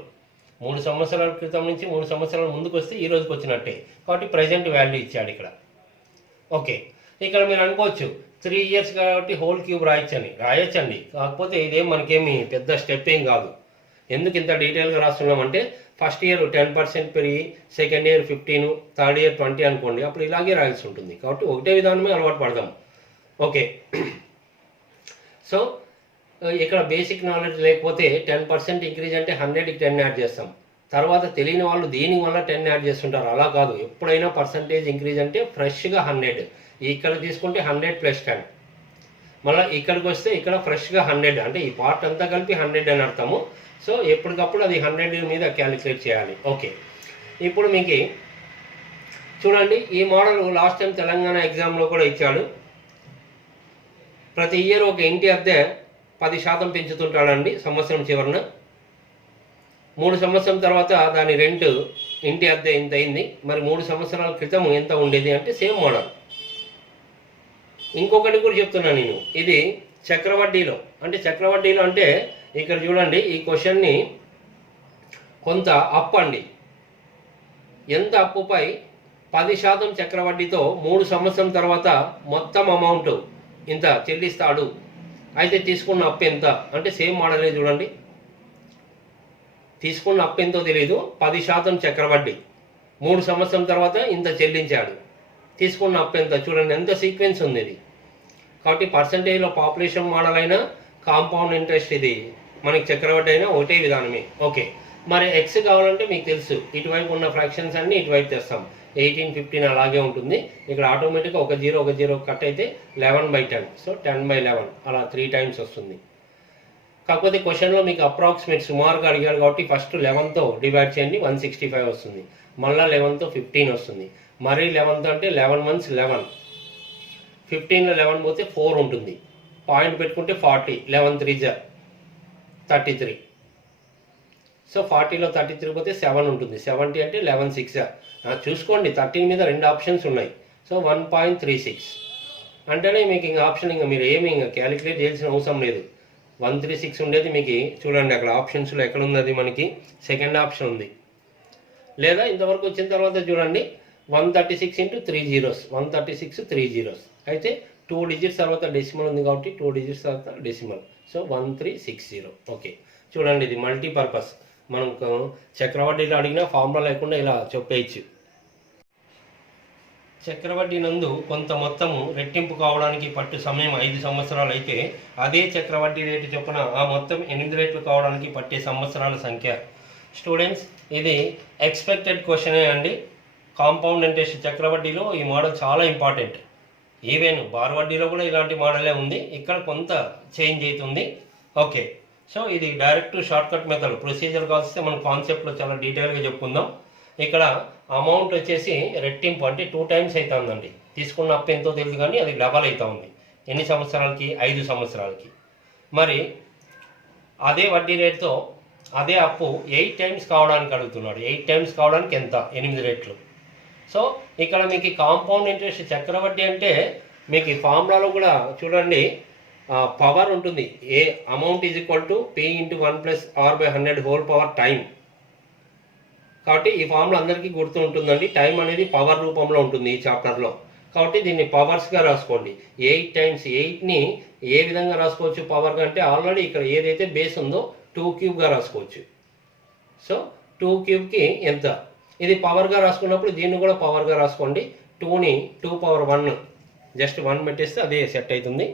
3 సంవత్సరాల క్రితం నుంచి 3 సంవత్సరాల ముందుకు వస్తే ఈ రోజుకి వచ్చినట్టే, కాబట్టి ప్రజెంట్ వాల్యూ ఇచ్చాడు ఇక్కడ. ఓకే, ఇక్కడ మీరు అనుకోవచ్చు 3 ఇయర్స్ కాబట్టి హోల్ క్యూబ్ రాయొచ్చండి. కాకపోతే ఇదేం మనకేమి పెద్ద స్టెప్ ఏం కాదు. ఎందుకు ఇంత డీటెయిల్గా రాస్తున్నామంటే ఫస్ట్ ఇయర్ 10% పెరిగి, సెకండ్ ఇయర్ 15, థర్డ్ ఇయర్ 20 అనుకోండి, అప్పుడు ఇలాగే రాయాల్సి ఉంటుంది. కాబట్టి ఒకటే విధానమే అలవాటు పడదాం. ఓకే, సో ఇక్కడ బేసిక్ నాలెడ్జ్ లేకపోతే 10% ఇంక్రీజ్ అంటే 100కి 10 యాడ్ చేస్తాం. తర్వాత తెలియని వాళ్ళు దీనివల్ల 10 యాడ్ చేస్తుంటారు. అలా కాదు, ఎప్పుడైనా పర్సంటేజ్ ఇంక్రీజ్ అంటే ఫ్రెష్గా 100. ఇక్కడ తీసుకుంటే 100 + 10. మళ్ళీ ఇక్కడికి వస్తే ఇక్కడ ఫ్రెష్గా 100 అంటే ఈ పార్ట్ అంతా కలిపి 100 అని అర్థము. సో ఎప్పటికప్పుడు అది 100 మీద క్యాలిక్యులేట్ చేయాలి. ఓకే, ఇప్పుడు మీకు చూడండి, ఈ మోడల్ లాస్ట్ టైం తెలంగాణ ఎగ్జామ్లో కూడా ఇచ్చాడు. ప్రతి ఇయర్ ఒక ఇంటి అద్దె 10% పెంచుతుంటాడండి సంవత్సరం చివరన. 3 సంవత్సరం తర్వాత దాని రెంట్, ఇంటి అద్దె ఎంత అయింది, మరి 3 సంవత్సరాల క్రితం ఎంత ఉండేది అంటే సేమ్ మోడల్. ఇంకొకటి కూడా చెప్తున్నాను నేను, ఇది చక్రవడ్డీలో. అంటే చక్రవడ్డీలో అంటే ఇక్కడ చూడండి, ఈ క్వశ్చన్ని కొంత అప్పు అండి. ఎంత అప్పుపై 10% చక్రవడ్డీతో 3 సంవత్సరం తర్వాత మొత్తం అమౌంట్ ఇంత చెల్లిస్తాడు. అయితే తీసుకున్న అప్పు ఎంత అంటే సేమ్ మోడలే చూడండి. తీసుకున్న అప్పు ఎంతో తెలియదు, 10% చక్రవడ్డీ, 3 సంవత్సరం తర్వాత ఇంత చెల్లించాడు. తీసుకున్న అప్పు ఎంత చూడండి, ఎంత సీక్వెన్స్ ఉంది ఇది. కాబట్టి పర్సంటేజ్లో పాపులేషన్ మోడల్ అయినా, కాంపౌండ్ ఇంట్రెస్ట్ ఇది మనకి చక్రవడ్డీ అయినా ఒకటే విధానమే. ఓకే, మరి ఎక్స్ కావాలంటే మీకు తెలుసు, ఇటువైపు ఉన్న ఫ్రాక్షన్స్ అన్ని ఇటువైపు తెస్తాం. 18, 15 అలాగే ఉంటుంది. ఇక్కడ ఆటోమేటిక్గా ఒక జీరో కట్ అయితే 11/10, సో 10/11 అలా 3 టైమ్స్ వస్తుంది. కాకపోతే క్వశ్చన్లో మీకు అప్రాక్సిమేట్ సుమారుగా అడిగారు కాబట్టి ఫస్ట్ 11తో డివైడ్ చేయండి, 165 వస్తుంది. మళ్ళీ 11తో 15 వస్తుంది. మరీ 11తో అంటే 11 1s 11, 15లో 11 పోతే 4 ఉంటుంది. పాయింట్ పెట్టుకుంటే 40, 11 3s 33. సో 40లో 33 పోతే 7 ఉంటుంది. 70 అంటే 11 6 చూసుకోండి. 13 మీద 2 ఆప్షన్స్ ఉన్నాయి. సో 1.36 అంటేనే మీకు ఇంకా ఆప్షన్ ఇంకా మీరు ఏమి ఇంకా క్యాలిక్యులేట్ చేయాల్సిన అవసరం లేదు. 136 ఉండేది మీకు చూడండి అక్కడ ఆప్షన్స్లో ఎక్కడ ఉంది, అది మనకి సెకండ్ ఆప్షన్ ఉంది. లేదా ఇంతవరకు వచ్చిన తర్వాత చూడండి 136 × 3 zeros, 136 3 zeros అయితే 2 డిజిట్స్ తర్వాత డెసిమల్ ఉంది కాబట్టి 2 డిజిట్స్ తర్వాత డెసిమల్, సో 1360. ఓకే చూడండి ఇది మల్టీపర్పస్. మనకు చక్రవడ్డీలో అడిగినా ఫార్ములా లేకుండా ఇలా చెప్పేయచ్చు. చక్రవడ్డీ నందు కొంత మొత్తము రెట్టింపు కావడానికి పట్టు సమయం 5 సంవత్సరాలు అయితే అదే చక్రవడ్డీ రేటు చొప్పున ఆ మొత్తం 8 రెట్లు కావడానికి పట్టే సంవత్సరాల సంఖ్య. స్టూడెంట్స్ ఇది ఎక్స్పెక్టెడ్ క్వశ్చనే అండి. కాంపౌండ్ ఇంట్రెస్ట్ చక్రవడ్డీలో ఈ మోడల్ చాలా ఇంపార్టెంట్. ఈవెన్ బార్ వడ్డీలో కూడా ఇలాంటి మోడలే ఉంది, ఇక్కడ కొంత చేంజ్ అవుతుంది. ఓకే సో ఇది డైరెక్ట్ షార్ట్కట్ మెథడ్. ప్రొసీజర్ కాల్స్తే మనం కాన్సెప్ట్లో చాలా డీటెయిల్గా చెప్పుకుందాం. ఇక్కడ అమౌంట్ వచ్చేసి రెట్టింపు అంటే 2 టైమ్స్ అవుతుందండి. తీసుకున్న అప్పు ఎంతో తెలియదు కానీ అది డబల్ అవుతా ఉంది. ఎన్ని సంవత్సరాలకి? 5 సంవత్సరాలకి. మరి అదే వడ్డీ రేటుతో అదే అప్పు 8 టైమ్స్ కావడానికి అడుగుతున్నాడు. 8 టైమ్స్ కావడానికి ఎంత? 8 రెట్లు. సో ఇక్కడ మీకు కాంపౌండ్ ఇంట్రెస్ట్ చక్రవడ్డీ అంటే మీకు ఈ ఫార్ములాలో కూడా చూడండి పవర్ ఉంటుంది. A amount is equal to P × 1 + R/100 whole power time. కాబట్టి ఈ ఫార్ములా అందరికీ గుర్తు ఉంటుందండి. టైం అనేది పవర్ రూపంలో ఉంటుంది ఈ చాప్టర్లో. కాబట్టి దీన్ని పవర్స్గా రాసుకోండి. 8 టైమ్స్ 8ని ఏ విధంగా రాసుకోవచ్చు పవర్గా అంటే ఆల్రెడీ ఇక్కడ ఏదైతే బేస్ ఉందో 2 క్యూబ్గా రాసుకోవచ్చు. సో 2 క్యూబ్కి ఎంత? ఇది పవర్గా రాసుకున్నప్పుడు దీన్ని కూడా పవర్గా రాసుకోండి. 2ని 2^1 జస్ట్ 1 పెట్టేస్తే అదే సెట్ అవుతుంది.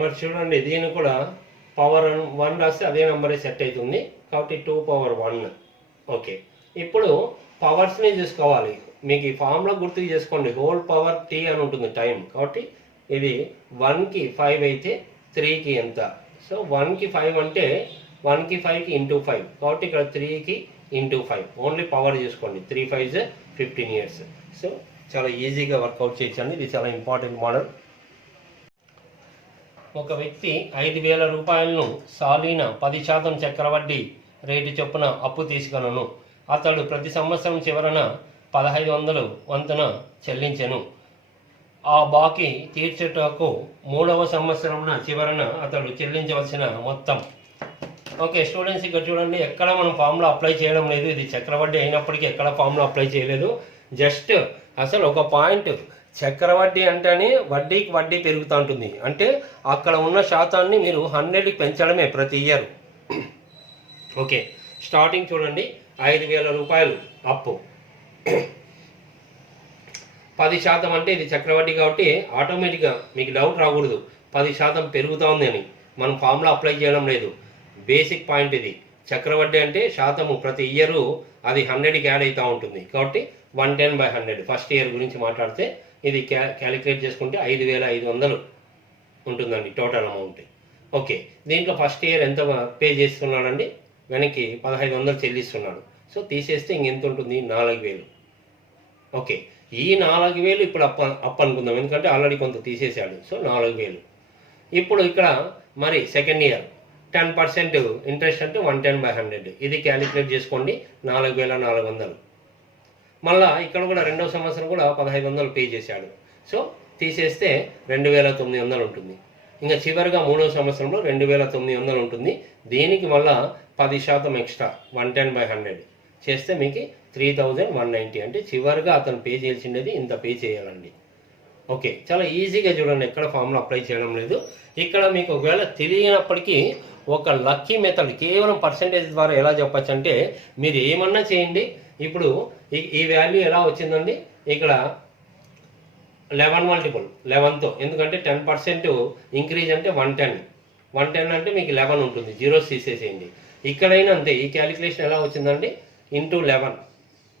మరి చూడండి దీన్ని కూడా పవర్ 1 రాస్తే అదే నెంబరే సెట్ అవుతుంది. కాబట్టి 2^1. ఓకే ఇప్పుడు పవర్స్ని చూసుకోవాలి. మీకు ఈ ఫార్ములా గుర్తుకు చేసుకోండి. హోల్ పవర్ T అని ఉంటుంది టైం. కాబట్టి ఇది 1కి 5 అయితే 3కి ఎంత? సో 1కి 5 అంటే 1కి 5కి × 5 కాబట్టి ఇక్కడ 3కి × 5 ఓన్లీ పవర్ చూసుకోండి. 3 5s 15 years. సో చాలా ఈజీగా వర్కౌట్ చేయొచ్చండి. ఇది చాలా ఇంపార్టెంట్ మోడల్. ఒక వ్యక్తి 5,000 రూపాయలను సాలీన 10% చక్రవడ్డీ రేటు చొప్పున అప్పు తీసుకొనను. అతడు ప్రతి సంవత్సరం చివరన 1,500 వంతున చెల్లించెను. ఆ బాకీ తీర్చుటకు 3వ సంవత్సరంన చివరన అతడు చెల్లించవలసిన మొత్తం. ఓకే స్టూడెంట్స్ ఇక్కడ చూడండి ఎక్కడ మనం ఫార్ములా అప్లై చేయడం లేదు. ఇది చక్రవడ్డీ అయినప్పటికీ ఎక్కడ ఫార్ములా అప్లై చేయలేదు. జస్ట్ అసలు ఒక పాయింట్, చక్రవడ్డీ అంటేనే వడ్డీకి వడ్డీ పెరుగుతూ ఉంటుంది. అంటే అక్కడ ఉన్న శాతాన్ని మీరు 100కి పెంచడమే ప్రతి ఇయర్. ఓకే స్టార్టింగ్ చూడండి 5,000 రూపాయలు అప్పు 10% అంటే ఇది చక్రవడ్డీ కాబట్టి ఆటోమేటిక్గా మీకు డౌట్ రాకూడదు 10% పెరుగుతూ ఉంది అని. మనం ఫార్ములా అప్లై చేయడం లేదు. బేసిక్ పాయింట్ ఇది. చక్రవడ్డీ అంటే శాతము ప్రతి ఇయర్ అది 100కి యాడ్ అవుతూ ఉంటుంది. కాబట్టి 110/100 ఫస్ట్ ఇయర్ గురించి మాట్లాడితే ఇది క్యాలిక్యులేట్ చేసుకుంటే 5,500 ఉంటుందండి టోటల్ అమౌంట్. ఓకే దీంట్లో ఫస్ట్ ఇయర్ ఎంత పే చేస్తున్నాడండి? వెనక్కి 1,500 చెల్లిస్తున్నాడు. సో తీసేస్తే ఇంకెంత ఉంటుంది? 4,000. ఓకే ఈ 4,000 ఇప్పుడు అప్ అనుకుందాం, ఎందుకంటే ఆల్రెడీ కొంత తీసేశాడు. సో 4,000. ఇప్పుడు ఇక్కడ మరి సెకండ్ ఇయర్ 10% ఇంట్రెస్ట్ అంటే 110/100 ఇది క్యాలిక్యులేట్ చేసుకోండి. 4,400. మళ్ళీ ఇక్కడ కూడా 2వ సంవత్సరం కూడా 1,500 పే చేశాడు. సో తీసేస్తే 2,900 ఉంటుంది. ఇంకా చివరిగా 3వ సంవత్సరంలో 2,900 ఉంటుంది. దీనికి మళ్ళీ 10% ఎక్స్ట్రా 110/100 చేస్తే మీకు 3,190. అంటే చివరిగా అతను పే చేయాల్సిండేది ఇంత పే చేయాలండి. ఓకే చాలా ఈజీగా చూడండి, ఎక్కడ ఫార్ములా అప్లై చేయడం లేదు. ఇక్కడ మీకు ఒకవేళ తెలియనప్పటికీ ఒక లక్కీ మెథడ్ కేవలం పర్సెంటేజ్ ద్వారా ఎలా చెప్పచ్చు అంటే మీరు ఏమన్నా చేయండి. ఇప్పుడు ఈ వాల్యూ ఎలా వచ్చిందండి? ఇక్కడ 11 మల్టిపుల్ 11తో, ఎందుకంటే 10% ఇంక్రీజ్ అంటే 110 అంటే మీకు 11 ఉంటుంది. జీరోస్ తీసేసేయండి. ఇక్కడైనా అంతే. ఈ క్యాలిక్యులేషన్ ఎలా వచ్చిందండి? × 11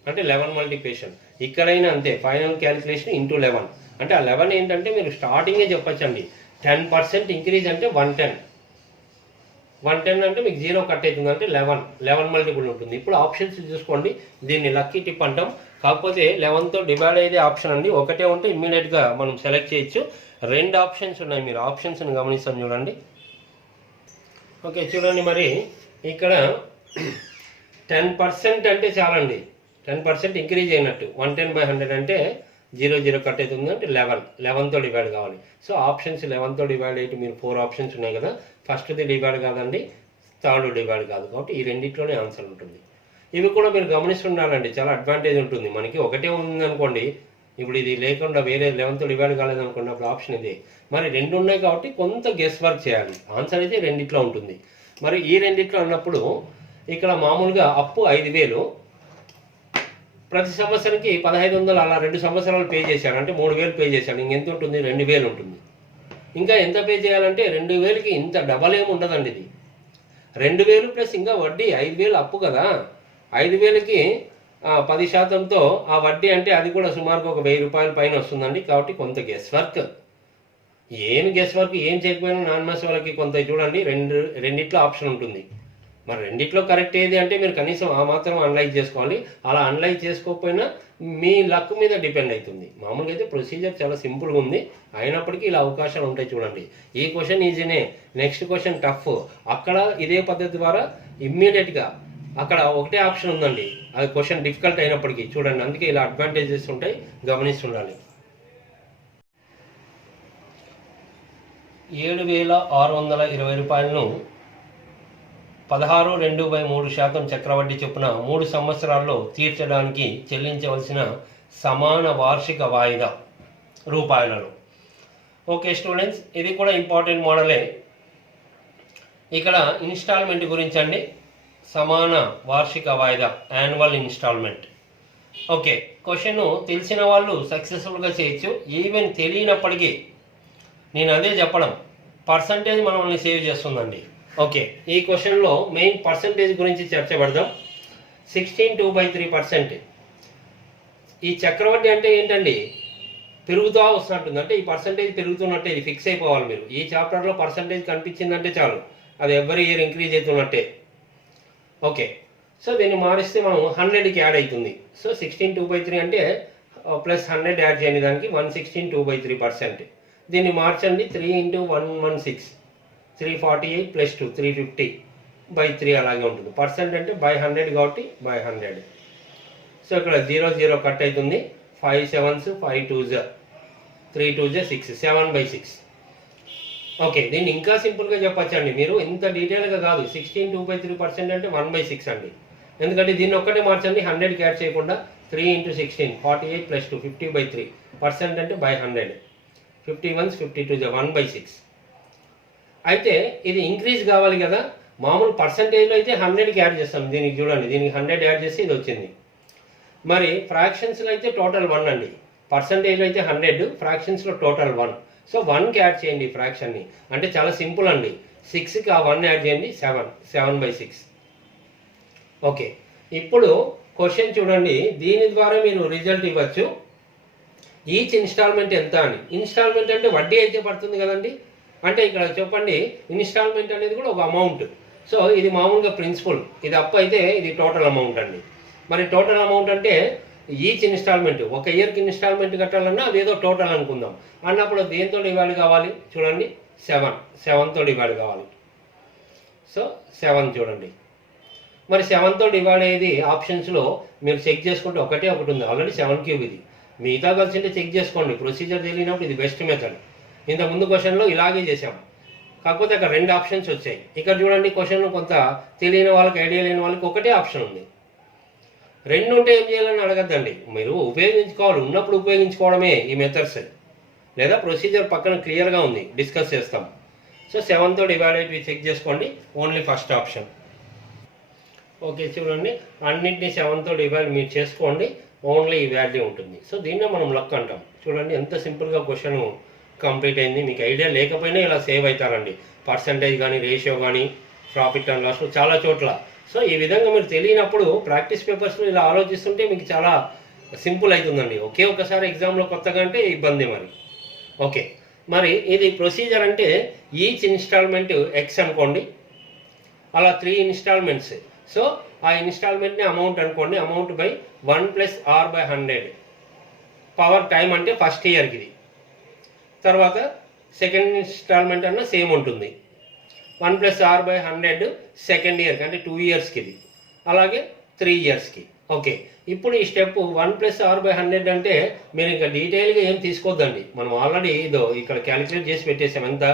అంటే 11 మల్టిప్లికేషన్. ఇక్కడైనా అంతే, ఫైనల్ క్యాలిక్యులేషన్ ఇంటూ 11. అంటే ఆ 11 ఏంటంటే మీరు స్టార్టింగే చెప్పచ్చండి. 10% ఇంక్రీజ్ అంటే 110. 110 అంటే మీకు 0 కట్ అవుతుంది, అంటే 11 మల్టిపుల్ ఉంటుంది. ఇప్పుడు ఆప్షన్స్ చూసుకోండి, దీన్ని లక్కీ టిప్ అంటాం. కాకపోతే 11తో డివైడ్ అయ్యేది ఆప్షన్ అండి. ఒకటే ఉంటే ఇమ్మీడియట్గా మనం సెలెక్ట్ చేయొచ్చు. 2 ఆప్షన్స్ ఉన్నాయి, మీరు ఆప్షన్స్ని గమనిస్తాం చూడండి. ఓకే చూడండి, మరి ఇక్కడ 10% అంటే చాలండి. 10% ఇంక్రీజ్ అయినట్టు. 110/100 అంటే 0 కట్ అవుతుంది, అంటే 11తో డివైడ్ కావాలి. సో ఆప్షన్స్ 11తో డివైడ్ అయితే మీరు 4 ఆప్షన్స్ ఉన్నాయి కదా, ఫస్ట్ది డివైడ్ కాదండి, థర్డ్ డివైడ్ కాదు. కాబట్టి ఈ రెండిట్లోనే ఆన్సర్ ఉంటుంది. ఇవి కూడా మీరు గమనిస్తుండాలండి, చాలా అడ్వాంటేజ్ ఉంటుంది. మనకి ఒకటే ఉందనుకోండి, ఇప్పుడు ఇది లేకుండా వేరే 11తో డివైడ్ కాలేదనుకోండి, అప్పుడు ఆప్షన్ ఇదే. మరి 2 ఉన్నాయి కాబట్టి కొంత గెస్ వర్క్ చేయాలి. ఆన్సర్ అయితే రెండిట్లో ఉంటుంది. మరి ఈ రెండిట్లో అన్నప్పుడు ఇక్కడ మామూలుగా అప్పు 5,000, ప్రతి సంవత్సరానికి 1,500, అలా 2 సంవత్సరాలు పే చేశాడు, అంటే 3,000 పే చేశాడు. ఇంకెంత ఉంటుంది? 2,000 ఉంటుంది. ఇంకా ఎంత పే చేయాలంటే 2,000కి ఇంత డబల్ ఏమి ఉండదండి. ఇది 2,000 ప్లస్ ఇంకా వడ్డీ. 5,000 అప్పు కదా, 5,000కి 10%తో ఆ వడ్డీ, అంటే అది కూడా సుమారుగా ఒక 1,000 రూపాయల పైన వస్తుందండి. కాబట్టి కొంత గెస్ వర్క్, ఏం చేయకపోయినా నాన్ మ్యాథ్స్ వాళ్ళకి కొంత చూడండి, రెండిట్లో ఆప్షన్ ఉంటుంది. మరి రెండిట్లో కరెక్ట్ ఏది అంటే మీరు కనీసం ఆ మాత్రం అనలైజ్ చేసుకోవాలి. అలా అనలైజ్ చేసుకోకపోయినా మీ లక్ మీద డిపెండ్ అవుతుంది. మామూలుగా అయితే ప్రొసీజర్ చాలా సింపుల్గా ఉంది, అయినప్పటికీ ఇలా అవకాశాలు ఉంటాయి చూడండి. ఈ క్వశ్చన్ ఈజీనే, నెక్స్ట్ క్వశ్చన్ టఫ్. అక్కడ ఇదే పద్ధతి ద్వారా ఇమ్మీడియట్గా అక్కడ ఒకటే ఆప్షన్ ఉందండి, అది క్వశ్చన్ డిఫికల్ట్ అయినప్పటికీ చూడండి. అందుకే ఇలా అడ్వాంటేజెస్ ఉంటాయి, గమనిస్తుండాలి. 7,620 రూపాయలను 16.2/3% చక్రవడ్డీ చొప్పున 3 సంవత్సరాల్లో తీర్చడానికి చెల్లించవలసిన సమాన వార్షిక వాయిదా రూపాయలలో. ఓకే స్టూడెంట్స్, ఇది కూడా ఇంపార్టెంట్ మోడలే. ఇక్కడ ఇన్స్టాల్మెంట్ గురించి అండి, సమాన వార్షిక వాయిదా, యాన్యువల్ ఇన్స్టాల్మెంట్. ఓకే, క్వశ్చన్ తెలిసిన వాళ్ళు సక్సెస్ఫుల్గా చేయొచ్చు, ఈవెన్ తెలియనప్పటికీ నేను అదే చెప్పడం, పర్సంటేజ్ మనల్ని సేవ్ చేస్తుందండి. ఓకే, ఈ క్వశ్చన్లో మెయిన్ పర్సంటేజ్ గురించి చర్చ పెడదాం. 16/2/3%. ఈ చక్రవడ్డీ అంటే ఏంటండి? పెరుగుతూ వస్తున్నట్టుంది, అంటే ఈ పర్సంటేజ్ పెరుగుతున్నట్టే, ఇది ఫిక్స్ అయిపోవాలి మీరు. ఈ చాప్టర్లో పర్సంటేజ్ కనిపించిందంటే చాలు, అది ఎవ్రీ ఇయర్ ఇంక్రీజ్ అవుతున్నట్టే. ఓకే, సో దీన్ని మారిస్తే మనం 100కి యాడ్ అవుతుంది. సో 16/2/3 అంటే ప్లస్ 100 యాడ్ చేయండి దానికి, 116/2/3%. దీన్ని మార్చండి, 3 × 116, 348 + 2, 350/3 అలాగే ఉంటుంది. పర్సెంట్ అంటే బై 100 కాబట్టి బై 100. సో ఇక్కడ 0 కట్ అవుతుంది, 5 7s 5 2s 3 2s 6, 7/6. ఓకే, దీన్ని ఇంకా సింపుల్గా చెప్పచ్చండి మీరు, ఇంత డీటెయిల్గా కాదు. 16/2/3% అంటే 1/6 అండి. ఎందుకంటే దీన్ని ఒక్కటే మార్చండి, 100కి యాడ్ చేయకుండా. 3 × 16, 48 + 2, 50/3. పర్సెంట్ అంటే బై 100, 51s 52s 1/6. అయితే ఇది ఇంక్రీజ్ కావాలి కదా, మామూలు పర్సంటేజ్లో అయితే 100కి యాడ్ చేస్తాం. దీనికి చూడండి, దీనికి 100 యాడ్ చేసి ఇది వచ్చింది. మరి ఫ్రాక్షన్స్లో అయితే టోటల్ 1 అండి. పర్సంటేజ్లో అయితే 100, ఫ్రాక్షన్స్లో టోటల్ 1. సో 1కి యాడ్ చేయండి ఫ్రాక్షన్ని, అంటే చాలా సింపుల్ అండి. 6కి ఆ 1 యాడ్ చేయండి, 7/6. ఓకే, ఇప్పుడు క్వశ్చన్ చూడండి, దీని ద్వారా మీరు రిజల్ట్ ఇవ్వచ్చు. ఈచ్ ఇన్స్టాల్మెంట్ ఎంత అని. ఇన్స్టాల్మెంట్ అంటే వడ్డీ అయితే పడుతుంది కదండి, అంటే ఇక్కడ చెప్పండి, ఇన్స్టాల్మెంట్ అనేది కూడా ఒక అమౌంట్. సో ఇది మామూలుగా ప్రిన్సిపల్, ఇది అప్పు అయితే ఇది టోటల్ అమౌంట్ అండి. మరి టోటల్ అమౌంట్ అంటే ఈచ్ ఇన్స్టాల్మెంట్, ఒక ఇయర్కి ఇన్స్టాల్మెంట్ కట్టాలన్నా అదేదో టోటల్ అనుకుందాం అన్నప్పుడు దేంతో డివైడ్ కావాలి చూడండి, 7తో డివైడ్ కావాలి. సో 7 చూడండి, మరి 7తో డివైడ్ అయ్యేది ఆప్షన్స్లో మీరు చెక్ చేసుకుంటే ఒకటి ఉంది, ఆల్రెడీ 7³ ఇది. మిగతా కలిసింటే చెక్ చేసుకోండి, ప్రొసీజర్ తెలియనప్పుడు ఇది బెస్ట్ మెథడ్. ఇంతకుముందు క్వశ్చన్లో ఇలాగే చేసాం, కాకపోతే అక్కడ 2 ఆప్షన్స్ వచ్చాయి. ఇక్కడ చూడండి, క్వశ్చన్లో కొంత తెలియని వాళ్ళకి, ఐడియా లేని వాళ్ళకి ఒకటే ఆప్షన్ ఉంది. 2 ఉంటే ఏం చేయాలని అడగద్దండి, మీరు ఉపయోగించుకోవాలి, ఉన్నప్పుడు ఉపయోగించుకోవడమే ఈ మెథడ్స్. లేదా ప్రొసీజర్ పక్కన క్లియర్గా ఉంది, డిస్కస్ చేస్తాం. సో 7తో డివైడ్ అయిపోయి చెక్ చేసుకోండి, ఓన్లీ ఫస్ట్ ఆప్షన్. ఓకే చూడండి, అన్నింటినీ 7తో డివైడ్ మీరు చేసుకోండి, ఓన్లీ ఈ వాల్యూ ఉంటుంది. సో దీన్నే మనం లక్ అంటాం. చూడండి ఎంత సింపుల్గా క్వశ్చన్ కంప్లీట్ అయింది. మీకు ఐడియా లేకపోయినా ఇలా సేవ్ అవుతారండి, పర్సంటేజ్ కానీ రేషియో కానీ ప్రాఫిట్ అండ్ లాస్ చాలా చోట్ల. సో ఈ విధంగా మీరు తెలియనప్పుడు ప్రాక్టీస్ పేపర్స్లో ఇలా ఆలోచిస్తుంటే మీకు చాలా సింపుల్ అవుతుందండి. ఒకసారి ఎగ్జామ్లో కొత్తగా అంటే ఇబ్బంది మరి. ఓకే, మరి ఇది ప్రొసీజర్ అంటే ఈచ్ ఇన్స్టాల్మెంట్ ఎక్స్ అనుకోండి, అలా 3 ఇన్స్టాల్మెంట్స్. సో ఆ ఇన్స్టాల్మెంట్ని అమౌంట్ అనుకోండి, amount by 1 + r/100 power time అంటే ఫస్ట్ ఇయర్కి ఇది. తర్వాత సెకండ్ ఇన్స్టాల్మెంట్ అన్న సేమ్ ఉంటుంది, 1 + r/100 సెకండ్ ఇయర్కి అంటే 2 ఇయర్స్కి ఇది, అలాగే 3 ఇయర్స్కి. ఓకే, ఇప్పుడు ఈ స్టెప్ 1 + r/100 అంటే మీరు ఇంకా డీటెయిల్గా ఏం తీసుకోవద్దండి. మనం ఆల్రెడీ ఇదో ఇక్కడ క్యాలిక్యులేట్ చేసి పెట్టేసాం. ఎంత?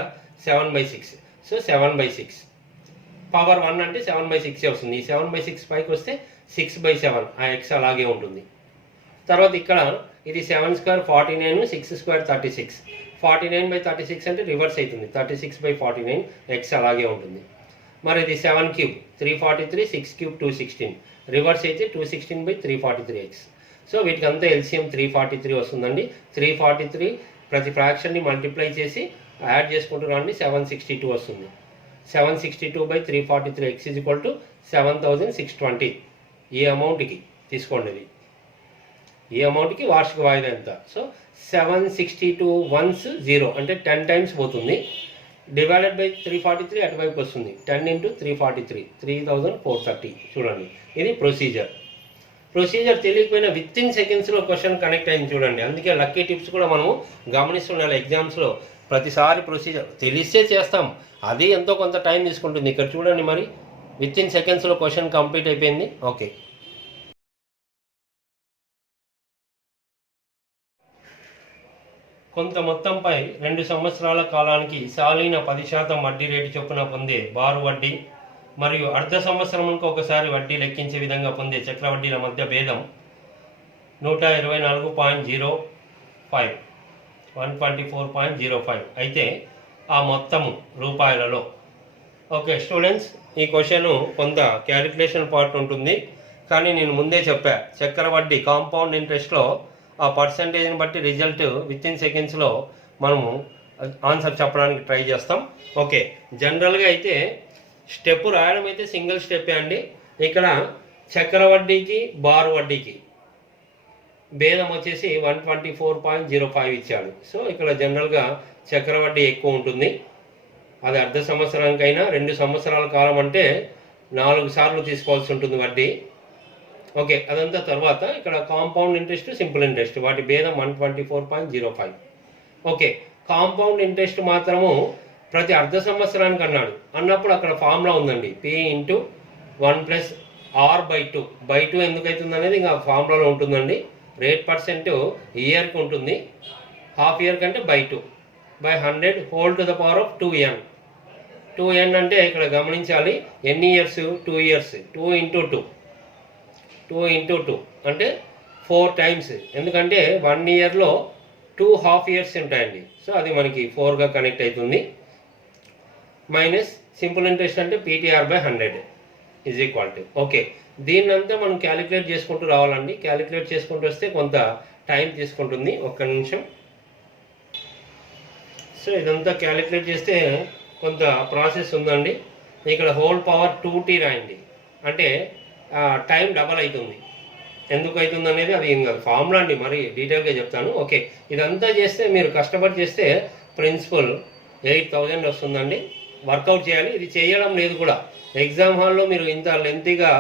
7/6. సో 7/6 పవర్ 1 అంటే 7/6 వస్తుంది. ఈ 7/6 పైకి వస్తే 6/7, ఆ ఎక్స్ అలాగే ఉంటుంది. తర్వాత ఇక్కడ ఇది 7² 49, 6² 36. 49/36 అంటే రివర్స్ అవుతుంది, 36/49, ఎక్స్ అలాగే ఉంటుంది. మరి ఇది 7³ 343, 6³ 216, రివర్స్ అయితే 216/343x. సో వీటికి అంతా ఎల్సిఎం 343 వస్తుందండి. 343 ప్రతి ఫ్రాక్షన్ని మల్టిప్లై చేసి యాడ్ చేసుకుంటూ రండి, 762 వస్తుంది. 762/343x = 7620. ఈ అమౌంట్కి తీసుకోండి, ఇది ఈ అమౌంట్కి వార్షిక వాయిదా ఎంత? సో 762 వన్స్ 0 అంటే 10 టైమ్స్ పోతుంది, డివైడెడ్ బై 343 అటువైపు వస్తుంది. 10 × 343 3430. చూడండి, ఇది ప్రొసీజర్ తెలియకపోయినా విత్ ఇన్ సెకండ్స్లో క్వశ్చన్ కనెక్ట్ అయింది చూడండి. అందుకే లక్కీ టిప్స్ కూడా మనము గమనిస్తుండాలి. ఎగ్జామ్స్లో ప్రతిసారి ప్రొసీజర్ తెలిస్తే చేస్తాం, అది ఎంతో కొంత టైం తీసుకుంటుంది. ఇక్కడ చూడండి, మరి విత్ ఇన్ సెకండ్స్లో క్వశ్చన్ కంప్లీట్ అయిపోయింది. ఓకే, కొంత మొత్తంపై 2 సంవత్సరాల కాలానికి సాలీన 10% వడ్డీ రేటు చొప్పున పొందే బారు వడ్డీ మరియు అర్ధ సంవత్సరంకు ఒకసారి వడ్డీ లెక్కించే విధంగా పొందే చక్రవడ్డీల మధ్య భేదం 124.05, 124.05 అయితే ఆ మొత్తము రూపాయలలో. ఓకే స్టూడెంట్స్, ఈ క్వశ్చన్ కొంత క్యాలిక్యులేషన్ పార్ట్ ఉంటుంది, కానీ నేను ముందే చెప్పా చక్రవడ్డీ కాంపౌండ్ ఇంట్రెస్ట్లో ఆ పర్సంటేజ్ని బట్టి రిజల్ట్ విత్ ఇన్ సెకండ్స్లో మనము ఆన్సర్ చెప్పడానికి ట్రై చేస్తాం. ఓకే, జనరల్గా అయితే స్టెప్ రాయడం అయితే సింగిల్ స్టెప్పే అండి. ఇక్కడ చక్రవడ్డీకి బారు వడ్డీకి భేదం వచ్చేసి 124.05 ఇచ్చాడు. సో ఇక్కడ జనరల్గా చక్రవడ్డీ ఎక్కువ ఉంటుంది, అది అర్ధ సంవత్సరానికైనా 2 సంవత్సరాల కాలం అంటే 4 సార్లు తీసుకోవాల్సి ఉంటుంది వడ్డీ. ఓకే, అదంతా తర్వాత ఇక్కడ కాంపౌండ్ ఇంట్రెస్ట్, సింపుల్ ఇంట్రెస్ట్, వాటి భేదం 124.05. ఓకే, కాంపౌండ్ ఇంట్రెస్ట్ మాత్రము ప్రతి అర్ధ సంవత్సరానికి అన్నప్పుడు అక్కడ ఫార్ములా ఉందండి, P × 1 + r/2 ఎందుకు అవుతుంది అనేది ఇంకా ఫార్ములాలో ఉంటుందండి. రేట్ పర్సెంట్ ఇయర్కి ఉంటుంది, హాఫ్ ఇయర్ కంటే /2/100 whole to the power of 2n. 2n అంటే ఇక్కడ గమనించాలి ఎన్ని ఇయర్స్? 2 ఇయర్స్. 2 × 2 అంటే 4 టైమ్స్, ఎందుకంటే 1 ఇయర్లో 2 హాఫ్ ఇయర్స్ ఉంటాయండి. సో అది మనకి 4గా కనెక్ట్ అవుతుంది. మైనస్ సింపుల్ ఇంట్రెస్ట్ అంటే PTR/100 = ఓకే, దీన్నంతా మనం క్యాలిక్యులేట్ చేసుకుంటూ రావాలండి. క్యాలిక్యులేట్ చేసుకుంటూ వస్తే కొంత టైం తీసుకుంటుంది, ఒక్క నిమిషం. సో ఇదంతా క్యాలిక్యులేట్ చేస్తే కొంత ప్రాసెస్ ఉందండి. ఇక్కడ హోల్ పవర్ 2t రాయండి, అంటే టైం డబల్ అవుతుంది. ఎందుకు అవుతుంది అనేది అది ఇంకా ఫార్ములా అండి, మరి డీటెయిల్గా చెప్తాను. ఓకే, ఇదంతా చేస్తే మీరు కష్టపడి చేస్తే ప్రిన్సిపల్ 8000 వస్తుందండి. వర్కౌట్ చేయాలి, ఇది చేయడం లేదు కూడా. ఎగ్జామ్ హాల్లో మీరు ఇంత లెంతీగా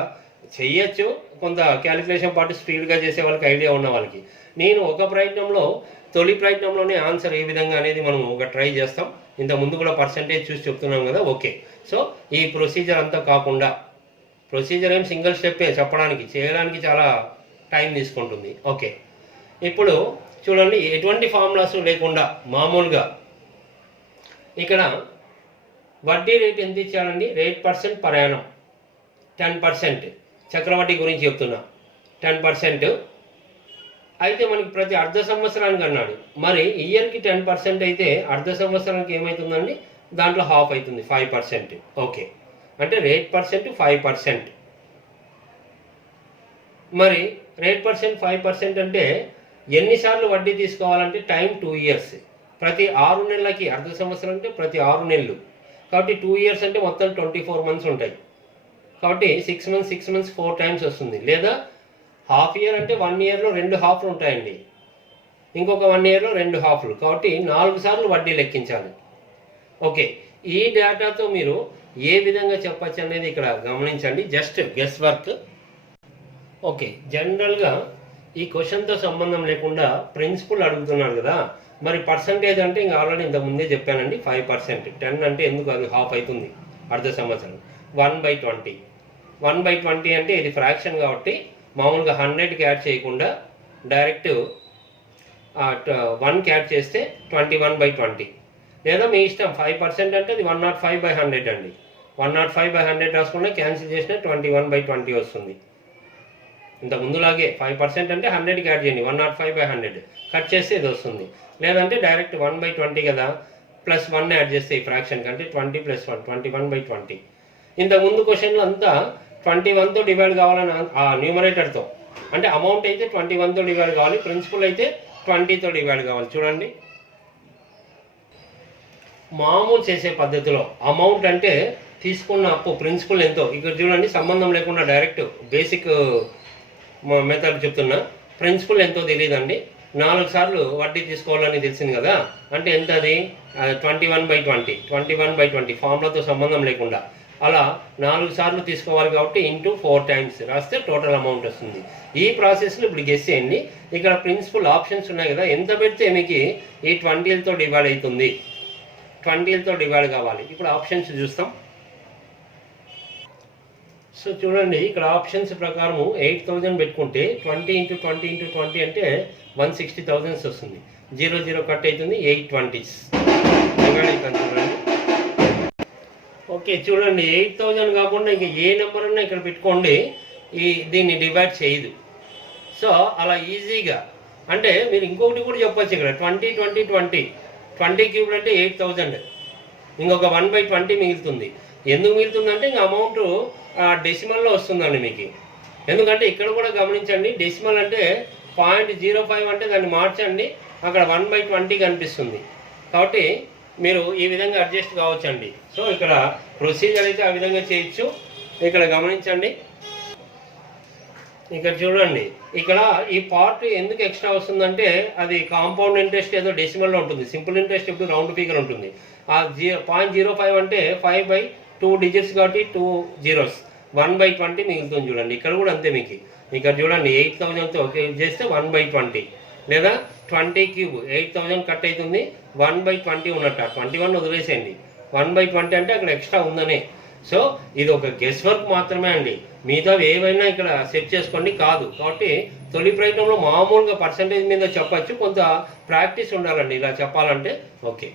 చెయ్యొచ్చు, కొంత క్యాలిక్యులేషన్ పార్ట్ స్పీడ్గా చేసే వాళ్ళకి ఐడియా ఉన్న వాళ్ళకి. నేను ఒక ప్రయత్నంలో తొలి ప్రయత్నంలోనే ఆన్సర్ ఏ విధంగా అనేది మనం ఒక ట్రై చేస్తాం. ఇంత ముందు కూడా పర్సంటేజ్ చూసి చెప్తున్నాం కదా. ఓకే, సో ఈ ప్రొసీజర్ అంతా కాకుండా, ప్రొసీజర్ ఏం సింగిల్ స్టెప్పే, చెప్పడానికి చేయడానికి చాలా టైం తీసుకుంటుంది. ఓకే, ఇప్పుడు చూడండి, ఎటువంటి ఫార్ములాస్ లేకుండా మామూలుగా ఇక్కడ వడ్డీ రేట్ ఎంత ఇచ్చాడండి? రేట్ పర్సెంట్ పర్ యానం 10%, చక్రవడ్డీ గురించి చెప్తున్నా 10%. అయితే మనకి ప్రతి అర్ధ సంవత్సరానికి అన్నాడు, మరి ఇయర్కి 10% అయితే అర్ధ సంవత్సరానికి ఏమవుతుందండి? దాంట్లో హాఫ్ అవుతుంది, 5%. ఓకే, అంటే రేట్ పర్సెంట్ 5%. మరి రేట్ పర్సెంట్ 5% అంటే ఎన్నిసార్లు వడ్డీ తీసుకోవాలంటే టైం 2 ఇయర్స్. ప్రతి 6 నెలలకి, అర్ధ సంవత్సరం అంటే ప్రతి 6 నెలలు, కాబట్టి 2 ఇయర్స్ అంటే మొత్తం 24 మంత్స్ ఉంటాయి. కాబట్టి 6 మంత్స్ 4 టైమ్స్ వస్తుంది. లేదా హాఫ్ ఇయర్ అంటే 1 ఇయర్లో 2 హాఫ్లు ఉంటాయండి, ఇంకొక 1 ఇయర్లో 2 హాఫ్లు, కాబట్టి 4 సార్లు వడ్డీ లెక్కించాలి. ఓకే, ఈ డేటాతో మీరు ఏ విధంగా చెప్పచ్చు అనేది ఇక్కడ గమనించండి, జస్ట్ గెస్ వర్క్. ఓకే, జనరల్గా ఈ క్వశ్చన్తో సంబంధం లేకుండా ప్రిన్సిపల్ అడుగుతున్నాడు కదా, మరి పర్సంటేజ్ అంటే ఇంకా ఆల్రెడీ ఇంతకుముందే చెప్పానండి 5%. 10 అంటే ఎందుకు, అది హాఫ్ అవుతుంది అర్ధ సంవత్సరం. 1/20. 1/20 అంటే ఇది ఫ్రాక్షన్ కాబట్టి మామూలుగా 100కి యాడ్ చేయకుండా డైరెక్ట్ 1కి యాడ్ చేస్తే 21/20. లేదా మీ ఇష్టం 5% అంటే అది 105/100 అండి. 105/100 రాసుకున్నా క్యాన్సిల్ చేసినా 21/20 వస్తుంది. ఇంత ముందులాగే 5% అంటే 100కి యాడ్ చేయండి, 105/100 కట్ చేస్తే ఇది వస్తుంది. లేదంటే డైరెక్ట్ 1/20 కదా, +1 యాడ్ చేస్తే ఈ ఫ్రాక్షన్ కంటే 20 + 1 21/20. ఇంతకుముందు క్వశ్చన్లో అంతా 21తో డివైడ్ కావాలని ఆ న్యూమరేటర్తో, అంటే అమౌంట్ అయితే 21తో డివైడ్ కావాలి, ప్రిన్సిపల్ అయితే 20తో డివైడ్ కావాలి. చూడండి, మామూలు చేసే పద్ధతిలో అమౌంట్ అంటే తీసుకున్న అప్పు ప్రిన్సిపల్ ఎంతో, ఇక్కడ చూడండి సంబంధం లేకుండా డైరెక్ట్ బేసిక్ మెథడ్ చెప్తున్నా. ప్రిన్సిపల్ ఎంతో తెలియదండి, 4 సార్లు వడ్డీ తీసుకోవాలని తెలిసింది కదా, అంటే ఎంత అది 21/20. 21/20 ఫార్ములాతో సంబంధం లేకుండా అలా 4 సార్లు తీసుకోవాలి కాబట్టి ఇంటూ 4 టైమ్స్ రాస్తే టోటల్ అమౌంట్ వస్తుంది. ఈ ప్రాసెస్లో ఇప్పుడు గెస్ చేయండి, ఇక్కడ ప్రిన్సిపల్ ఆప్షన్స్ ఉన్నాయి కదా, ఎంత పెడితే మీకు ఈ 20తో డివైడ్ అవుతుంది, 20తో డివైడ్ కావాలి. ఇప్పుడు ఆప్షన్స్ చూస్తాం. సో చూడండి, ఇక్కడ ఆప్షన్స్ ప్రకారం 8,000 పెట్టుకుంటే 20 × 20 × 20 అంటే 160,000 వస్తుంది. 0 కట్ అవుతుంది, 820s డివైడ్ అవుతుంది. చూడండి, ఓకే చూడండి, 8,000 కాకుండా ఇంక ఏ నెంబర్ అన్నా ఇక్కడ పెట్టుకోండి, దీన్ని డివైడ్ చేయదు. సో అలా ఈజీగా, అంటే మీరు ఇంకొకటి కూడా చెప్పచ్చు ఇక్కడ 20 20 20 20 క్యూబ్లు అంటే 8,000, ఇంకొక 1/20 మిగులుతుంది. ఎందుకు మిగులుతుందంటే ఇంక అమౌంట్ డెసిమల్లో వస్తుందండి మీకు. ఎందుకంటే ఇక్కడ కూడా గమనించండి, డెసిమల్ అంటే 0.05 అంటే దాన్ని మార్చండి, అక్కడ 1/20 కనిపిస్తుంది. కాబట్టి మీరు ఈ విధంగా అడ్జస్ట్ కావచ్చండి. సో ఇక్కడ ప్రొసీజర్ అయితే ఆ విధంగా చేయొచ్చు. ఇక్కడ గమనించండి, ఇక్కడ చూడండి, ఇక్కడ ఈ పార్ట్ ఎందుకు ఎక్స్ట్రా వస్తుందంటే అది కాంపౌండ్ ఇంట్రెస్ట్ ఏదో డెసిమల్లో ఉంటుంది, సింపుల్ ఇంట్రెస్ట్ ఇప్పుడు రౌండ్ ఫిగర్ ఉంటుంది. ఆ 0.05 అంటే 5/2 డిజిట్స్ కాబట్టి 2 zeros, 1/20 మిగులుతుంది. చూడండి, ఇక్కడ కూడా అంతే మీకు. ఇక్కడ చూడండి 8,000తో చేస్తే 1/20, లేదా 20 క్యూబ్ 8,000 కట్ అవుతుంది, 1/20 ఉన్నట్ట, 21 వదిలేసేయండి, 1/20 అంటే అక్కడ ఎక్స్ట్రా ఉందనే. సో ఇది ఒక గెస్ వర్క్ మాత్రమే అండి, మిగతా ఏవైనా ఇక్కడ సెట్ చేసుకోండి కాదు. కాబట్టి తొలి ప్రయత్నంలో మామూలుగా పర్సంటేజ్ మీద చెప్పచ్చు, కొంత ప్రాక్టీస్ ఉండాలండి ఇలా చెప్పాలంటే. ఓకే.